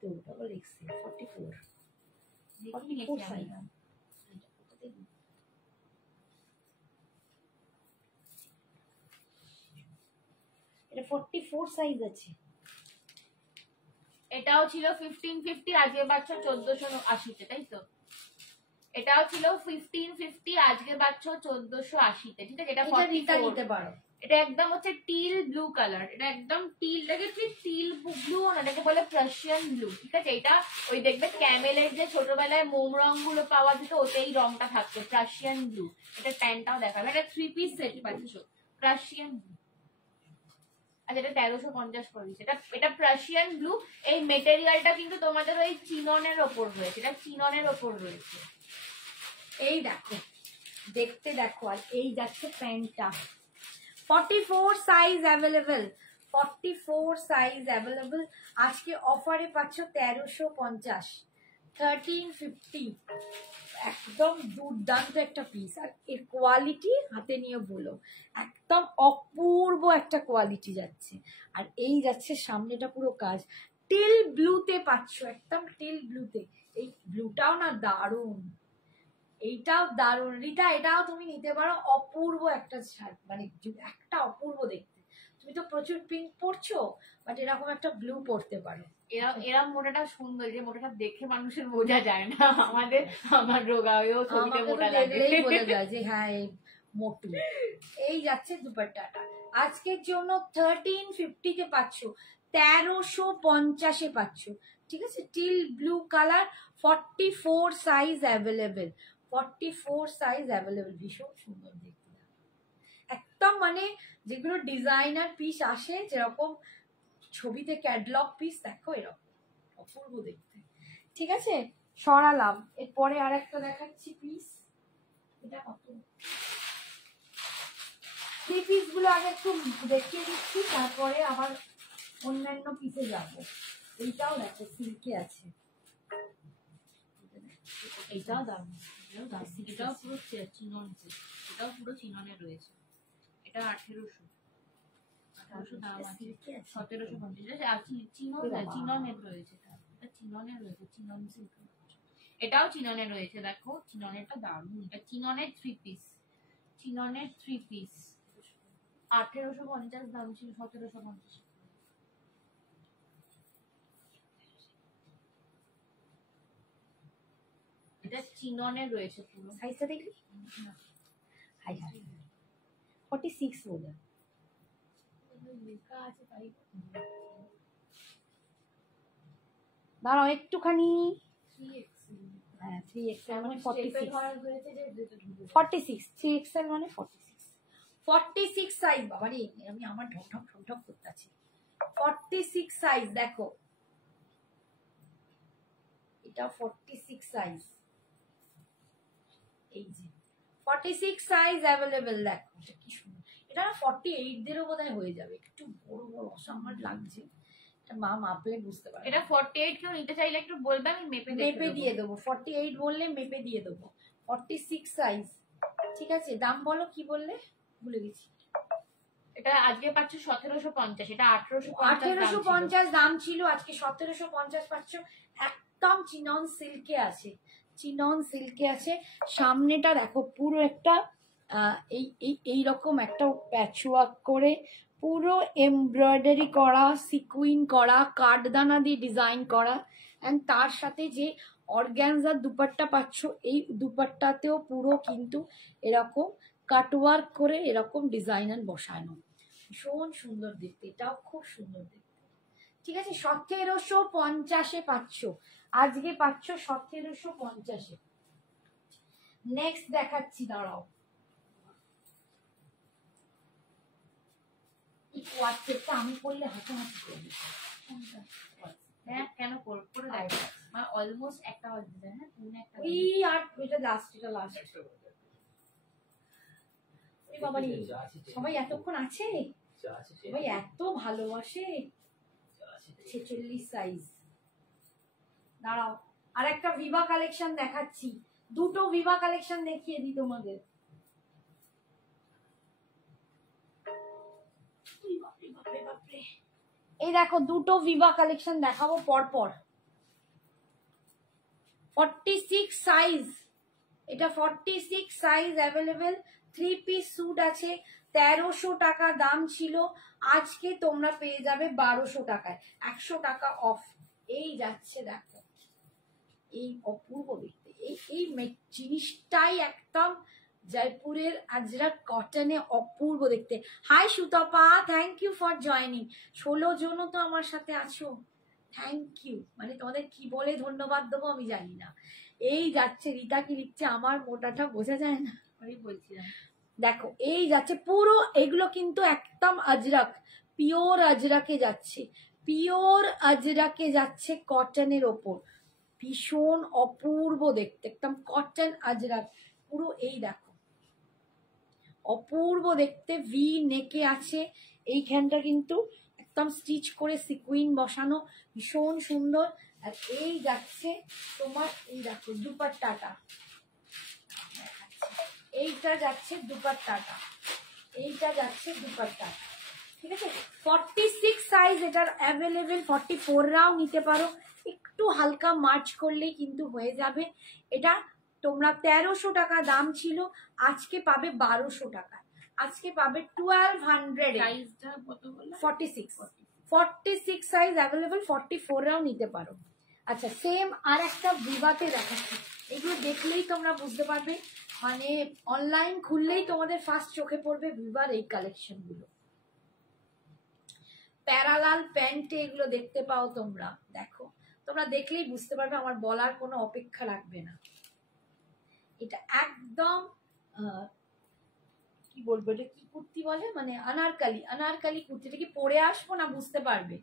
তো ডাবল এক্সেল 44 দেখে নিয়েছি আমি। এটা 44 সাইজ আছে। এটাও ছিল 1550, আজকে পাচ্ছ 1480-তে, তাই তো? এটাও ছিল 1550, আজকে পাচ্ছ 1480-তে, ঠিক আছে। এটা 44 নিতে পারো। এটা একদম হচ্ছে টিল ব্লু কালার, এটা একদম টিল, দেখে টিল ব্লু না, এটাকে বলে প্রাশিয়ান ব্লু, ঠিক আছে। এটা ওই দেখবে ক্যামেলের যে ছোটবেলায় মোম রং গুলো পাওয়া যেত, ওতেই রংটা থাকতো, প্রাশিয়ান ব্লু। এটা প্যান্টটাও দেখাবে, এটা 3 পিস সেট পাচ্ছ প্রাশিয়ান ব্লু। আচ্ছা, এটা 1350 করে দিচ্ছে। এটা প্রাশিয়ান ব্লু। এই মেটেরিয়ালটা কিন্তু তোমাদের ওই চিননের ওপর রয়েছে, এটা চিননের ওপর রয়েছে। এই দেখো, দেখতে দেখো, আর এই যাচ্ছে প্যান্টটা, 44 সাইজ অ্যাভেলেবল, 44 সাইজ অ্যাভেলেবল। আজকে অফারে পাচ্ছ 1350, 1350, একদম দুর্দান্ত একটা পিস। আর এর কোয়ালিটি হাতে নিয়ে বলো, একদম অপূর্ব একটা কোয়ালিটি যাচ্ছে। আর এই যাচ্ছে সামনেটা পুরো কাজ, টিল ব্লুতে পাচ্ছ, একদম টিল ব্লুতে। এই ব্লুটাও না দারুণ, এইটাও দারুণ রিতা, এটাও তুমি নিতে পারো, অপূর্ব একটা শার্ট, মানে একটা অপূর্ব দেখতে। তুমি তো প্রচুর পিঙ্ক পরছো, বাট এরকম একটা ব্লু পরতে পারো। এরম মোটাটা সুন্দর, যে মোটাটা দেখে মানুষের বোঝা যায় না, আমার রোগা হয়েও ছবিতে মোটা লাগে, বোঝা যায় যে হ্যাঁ এই মোটু। এই যাচ্ছে দুপাট্টাটা, আজকের জন্য 1350-তে পাচ্ছ, 1350-এ পাচ্ছ, ঠিক আছে। Teal blue colour, 44 size available, 44 size available, ভীষণ সুন্দর দেখতে, একদম মানে যেগুলো ডিজাইনার পিস আসে, যেরকম ছবিতে ক্যাটলগ পিস, দেখো এরকম অপূর্ব দেখতে, ঠিক আছে। সরালাম, এরপরে আর একটা দেখাচ্ছি পিস, এটা কত, থ্রি পিস গুলো আগে একটু দেখিয়ে দিচ্ছি, তারপরে আবার অন্যান্য পিসে যাবো। এইটাও দেখো সিল্কে আছে, এটাও দাম, এটাও পুরো চিনন, এটাও পুরো চিননে রয়েছে। এটা 1800 দাম আছে, 1750 আছে। চিননের রয়েছে, এটা চিননের রয়েছে, চিনন সিল্ক। এটাও চিননের রয়েছে, দেখো চিননেরটা দারুণ, এটা চিননের 3 পিস, চিননের 3 পিস 1850 দাম ছিল, 1750। এটা চিননের রয়েছে পুরো। সাইজটা দেখলি, হাই হাই 46 বলে লেখা আছে, তাই দাঁড়াও একটুখানি। 3XL হ্যাঁ 3XL মানে 46 হয়েছে যে 46 3XL মানে 46 সাইজ। বাবারে আমি আমার ঢক করতে আছি। 46 সাইজ দেখো, এটা 46 সাইজ, এই যে 46 সাইজ অ্যাভেলেবেল। দেখো এটা কি সুন্দর, এটা না 48 দেরও বোধহয় হয়ে যাবে, একটু বড় বড় অসামার লাগছে, এটা মা মাপলে বুঝতে পারবে। এটা 48 কেউ নিতে চাইলে একটু বলবে, আমি মেপে দিয়ে দেবো। 48 বললে মেপে দিয়ে দেবো। 46 সাইজ, ঠিক আছে। দাম বলো কি বললে, ভুলে গেছি। এটা আজকে পাচ্ছ 1750, এটা 1850 দাম ছিল, আজকে 1750 পাচ্ছ। একদম চিনন সিল্কে আছে, চিনন সিল্কে আছে। সামনেটা দেখো পুরো একটা এইরকম একটা প্যাচওয়ার্ক করে পুরো এমব্রয়ডারি করা, সিকুইন করা, কাঠদানা দিয়ে ডিজাইন করা, এন্ড তার সাথে যে অর্গ্যানজার দুপাট্টা পাচ্ছ, এই দুপাট্টাতেও পুরো কিন্তু এরকম কাটওয়ার্ক করে এরকম ডিজাইনার বসানো, ভীষণ সুন্দর দেখতে, এটাও খুব সুন্দর দেখতে। ঠিক আছে, 1750 পাচ্ছ, আজকে পাচ্ছ 1750। নেক্সট দেখাচ্ছি, দাঁড়াও। হোয়াটসঅ্যাপটা আমি করলে হাসাহাসি করবি। হ্যাঁ কেন করে দেখো, মানে অলমোস্ট একটা বাজে যায়। হ্যাঁ তুমি একটা ওই আর এটা লাস্ট, এটা লাস্ট। ওই বাবারি, সবাই এতক্ষণ আছে, সবাই এত ভালোবাসে। 46 সাইজ। দাঁড়াও আর একটা ভিভা কালেকশন দেখাচ্ছি, দুটো ভিভা কালেকশন দেখিয়ে দিই তোমাদের। এই দেখো দুটো ভিভা কালেকশন দেখাবো পরপর। 46 সাইজ, এটা 46 সাইজ অ্যাভেলেবেল। 3 পিস স্যুট আছে, 1300 টাকা দাম ছিল, আজকে তোমরা পেয়ে যাবে 1200 টাকায়, 100 টাকা অফ। এই যাচ্ছে দেখো, এই অপূর্ব দেখতে, এই জিনিসটাই একদম জয়পুরের আজরাক কটনে অপূর্ব দেখতে। Hi Sutapa, thank you for joining. 16 জনও তো আমার সাথে আছো, থ্যাংক ইউ। মানে তোমাদের কি বলে ধন্যবাদ দেবো আমি জানি না। এই যাচ্ছে, রীতা কি লিখছে আমার মোটাটা বোঝা যায় না, আমি বলছিলাম। দেখো এই যাচ্ছে পুরো, এগুলো কিন্তু একদম আজরাক, পিওর আজরাকে যাচ্ছে, পিওর আজরাকে যাচ্ছে কটনের ওপর, ভীষণ অপূর্ব দেখতে, একদম কটন আজরাক পুরো। এই দেখো অপূর্ব দেখতে, ভি নেকে আছে, এইখানটা কিন্তু একদম স্টিচ করে সিকুইন বসানো, ভীষণ সুন্দর। আর এই যাচ্ছে তোমার, এই দেখো দুপাট্টাটা, এইটা যাচ্ছে দুপাট্টাটা, এইটা যাচ্ছে দুপাট্টাটা, ঠিক আছে। 46 সাইজ এটার অ্যাভেলেবেল, 44রাও নিতে পারো, একটু হালকা মার্চ করলেই কিন্তু হয়ে যাবে। এটা তোমরা 1300 টাকা দাম ছিল, আজকে পাবে 1200 টাকা, আজকে পাবে 1200। সাইজটা কত বললে? 46 সাইজ অ্যাভেলেবেল, 44রাও নিতে পারো। আচ্ছা সেম আর একটা ভিভাতে দেখাচ্ছি, এগুলো দেখলেই তোমরা বুঝতে পারবে, মানে অনলাইন খুললেই তোমাদের ফার্স্ট চোখে পড়বে ভিভার এই কালেকশন গুলো। প্যারালাল প্যান্টে এগুলো দেখতে পাও তোমরা, দেখো তোমরা দেখলেই বুঝতে পারবে, আমার বলার কোনো অপেক্ষা রাখবে না। এটা একদম কি বলবো, এটা কি কুর্তি বলে, মানে আনারকালি, আনারকালি কুর্তি। এটা কি পরে আসবো না বুঝতে পারবে,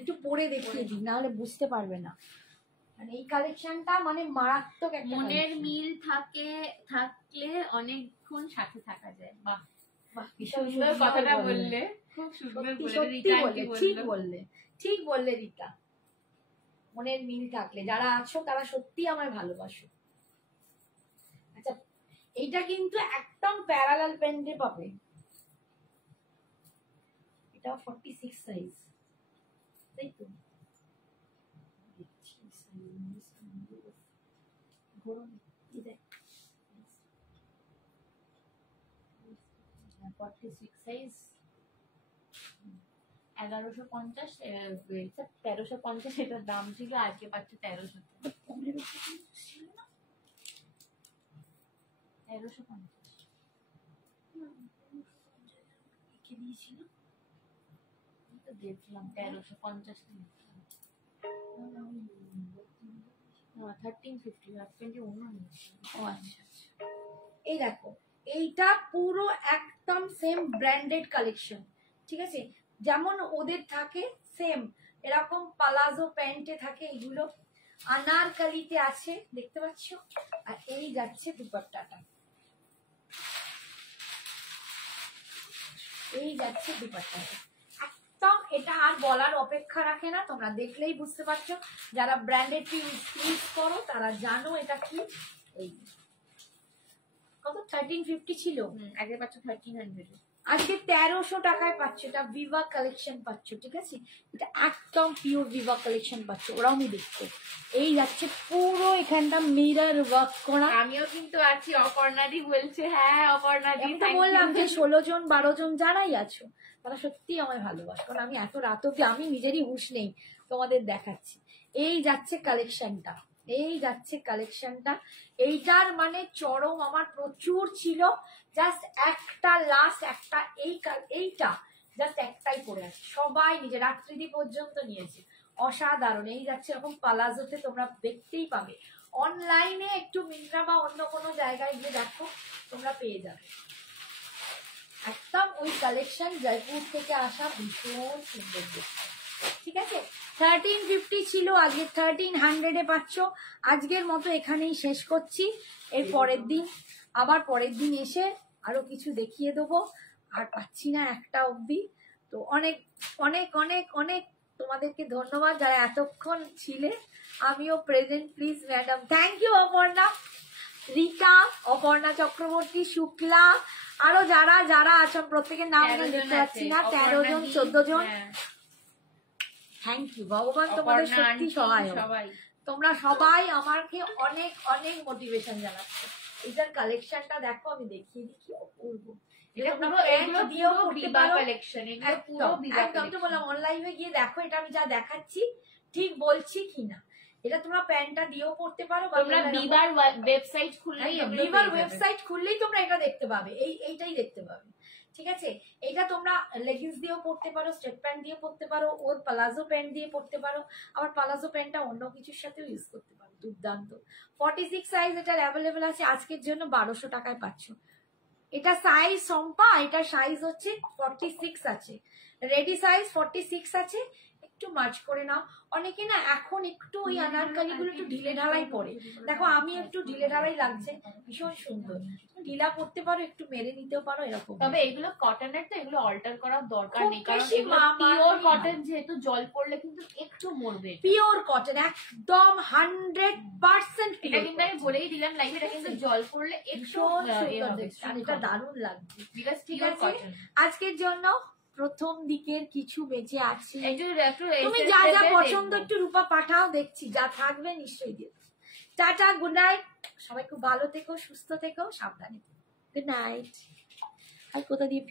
একটু পরে দেখিয়ে দিই, নাহলে বুঝতে পারবে না। মানে এই কালেকশনটা মানে মারাত্মক একটা মনের মিল থাকলে অনেকক্ষণ সাথে থাকা যায়। বাহ বাহ, কি সুন্দর কথাটা বললে, খুব সুন্দর বললে। ঠিক বললে রীতা, মনের মিল থাকলে, যারা আছো তারা সত্যি আমায় ভালোবাসো। আচ্ছা এইটা কিন্তু একদম প্যারালাল প্যান্টে পাবে, এটা 46 সাইজ, তাই তো। সাইজ 1150, 1350 এটার দাম ছিল, আজকে পাচ্ছে 1300। 1350 দেখলাম, 1350 1350 ও আচ্ছা আচ্ছা, এই দেখো এইটা পুরো একদম সেম ব্র্যান্ডেড কালেকশন, ঠিক আছে, যেমন ওদের থাকে সেম এরকম পালাজো প্যান্টে থাকে এগুলো, আনারকালিতে আছে দেখতে পাচ্ছ, আর এই যাচ্ছে দুপাট্টাটা, এই যাচ্ছে দুপাট্টাটা একদম, এটা আর বলার অপেক্ষা রাখে না, তোমরা দেখলেই বুঝতে পারছো, যারা ব্র্যান্ডেড ইউজ করো তারা জানো এটা কি। এই কত 1350 ছিল, আগে পাচ্ছ 1300, আজকে 1300 টাকায় পাচ্ছ, এটা ভিভা কালেকশন পাচ্ছ, ঠিক আছে, এটা একদম পিওর ভিভা কালেকশন পাচ্ছ, ওরাও আমি দেখতে, এই যাচ্ছে পুরো এখানটা মিরর ওয়ার্ক করা। আমিও কিন্তু আছি, অপর্ণাদি বলছে, হ্যাঁ অপর্ণাদি, আমি তো বললাম যে 16 জন 12 জন যারাই আছো তারা সত্যি আমায় ভালোবাসো, কারণ আমি এত রাত অব্দি আমি নিজেরই হুঁশ নেই তোমাদের দেখাচ্ছি। এই যাচ্ছে কালেকশনটা, এই যাচ্ছে কালেকশনটা, এইটার মানে চরম আমার প্রচুর ছিল, জাস্ট একটা লাস্ট একটা এইটা জাস্ট একটাই পড়ে আছে, সবাই নিজে রাত্রিদি পর্যন্ত নিয়েছে, অসাধারণ। এই যাচ্ছে এরকম পালাজোতে, তোমরা দেখতেই পাবে, অনলাইনে একটু মিন্ত্রা বা অন্য কোনো জায়গায় গিয়ে দেখো তোমরা পেয়ে যাবে, একদম ওই কালেকশন জয়পুর থেকে আসা, ভীষণ সুন্দর দেখতে, ঠিক আছে। 1350 ছিল, আজকে 1300 পাচ্ছ। আজকের মতো এখানেই শেষ করছি, এর পরের দিন আবার পরের দিন এসে আরো কিছু দেখিয়ে দেবো, আর পাচ্ছি না একটা অবধি, তো অনেক অনেক অনেক অনেক তোমাদেরকে ধন্যবাদ যারা এতক্ষণ ছিলে, আমিও present, please madam, thank you Aparna, Rita, Aparna Chakraborty, Shukla, আরো যারা যারা আছেন প্রত্যেকের নাম দেখতে পাচ্ছি না, 13 জন 14 জন, থ্যাংক ইউ, ভগবান তোমাদের সত্যি সহায়, তোমরা সবাই আমাকে অনেক অনেক মোটিভেশন জানাচ্ছ। এটার কালেকশনটা দেখো, আমি দেখিয়ে দিই কি অপূর্ব, অনলাইনে গিয়ে দেখো, এটা আমি যা দেখাচ্ছি ঠিক বলছি কিনা, এটা তোমরা প্যান্টটা দিয়েও পড়তে পারো, বিবার ওয়েবসাইট খুললেই তোমরা এটা দেখতে পাবে, এইটাই দেখতে পাবে, ঠিক আছে। এটা তোমরা লেগিংস দিয়েও পড়তে পারো, স্ট্রেট প্যান্ট দিয়ে পড়তে পারো, ওর প্লাজো প্যান্ট দিয়ে পড়তে পারো, আবার প্লাজো প্যান্টটা অন্য কিছুর সাথেও ইউজ করতে পারো, দুর্দান্ত। 46 সাইজ এটার অ্যাভেলেবেল আছে, আজকের জন্য 1200 টাকায় পাচ্ছ। এটা সাইজ সম্পা, এটা সাইজ হচ্ছে 46 আছে, রেডি সাইজ 46 আছে, একটু মার্চ করে নাও। অনেকে না এখন একটু ওই আনারকালি গুলো একটু ঢিলে ঢালাই পরে, দেখো আমি একটু ঢিলে ঢালাই লাগছে, ভীষণ সুন্দর, ঢিলা করতে পারো, একটু মেরে নিতেও পারো এরকম। তবে এগুলো কটনের, তো এগুলো অল্টার করার দরকার নেই, কারণ এগুলো পিওর কটন, যেহেতু জল পড়লে কিন্তু একটু মরবে, পিওর কটন একদম 100% এটা কিন্তু আমি বলেই দিলাম লাইভ, এটা কিন্তু জল পড়লে একটু এটা দারুণ লাগবে, ঠিক আছে। আজকের জন্য প্রথম দিকের কিছু বেঁচে আছে, তুমি যা যা পছন্দ একটু রূপা পাঠাও, দেখছি যা থাকবে নিশ্চয়ই দিয়ে দেবো। টাটা, গুড নাইট, সবাই খুব ভালো থেকো, সুস্থ থেকো, সাবধানে, গুড নাইট। আর কোথা দিয়ে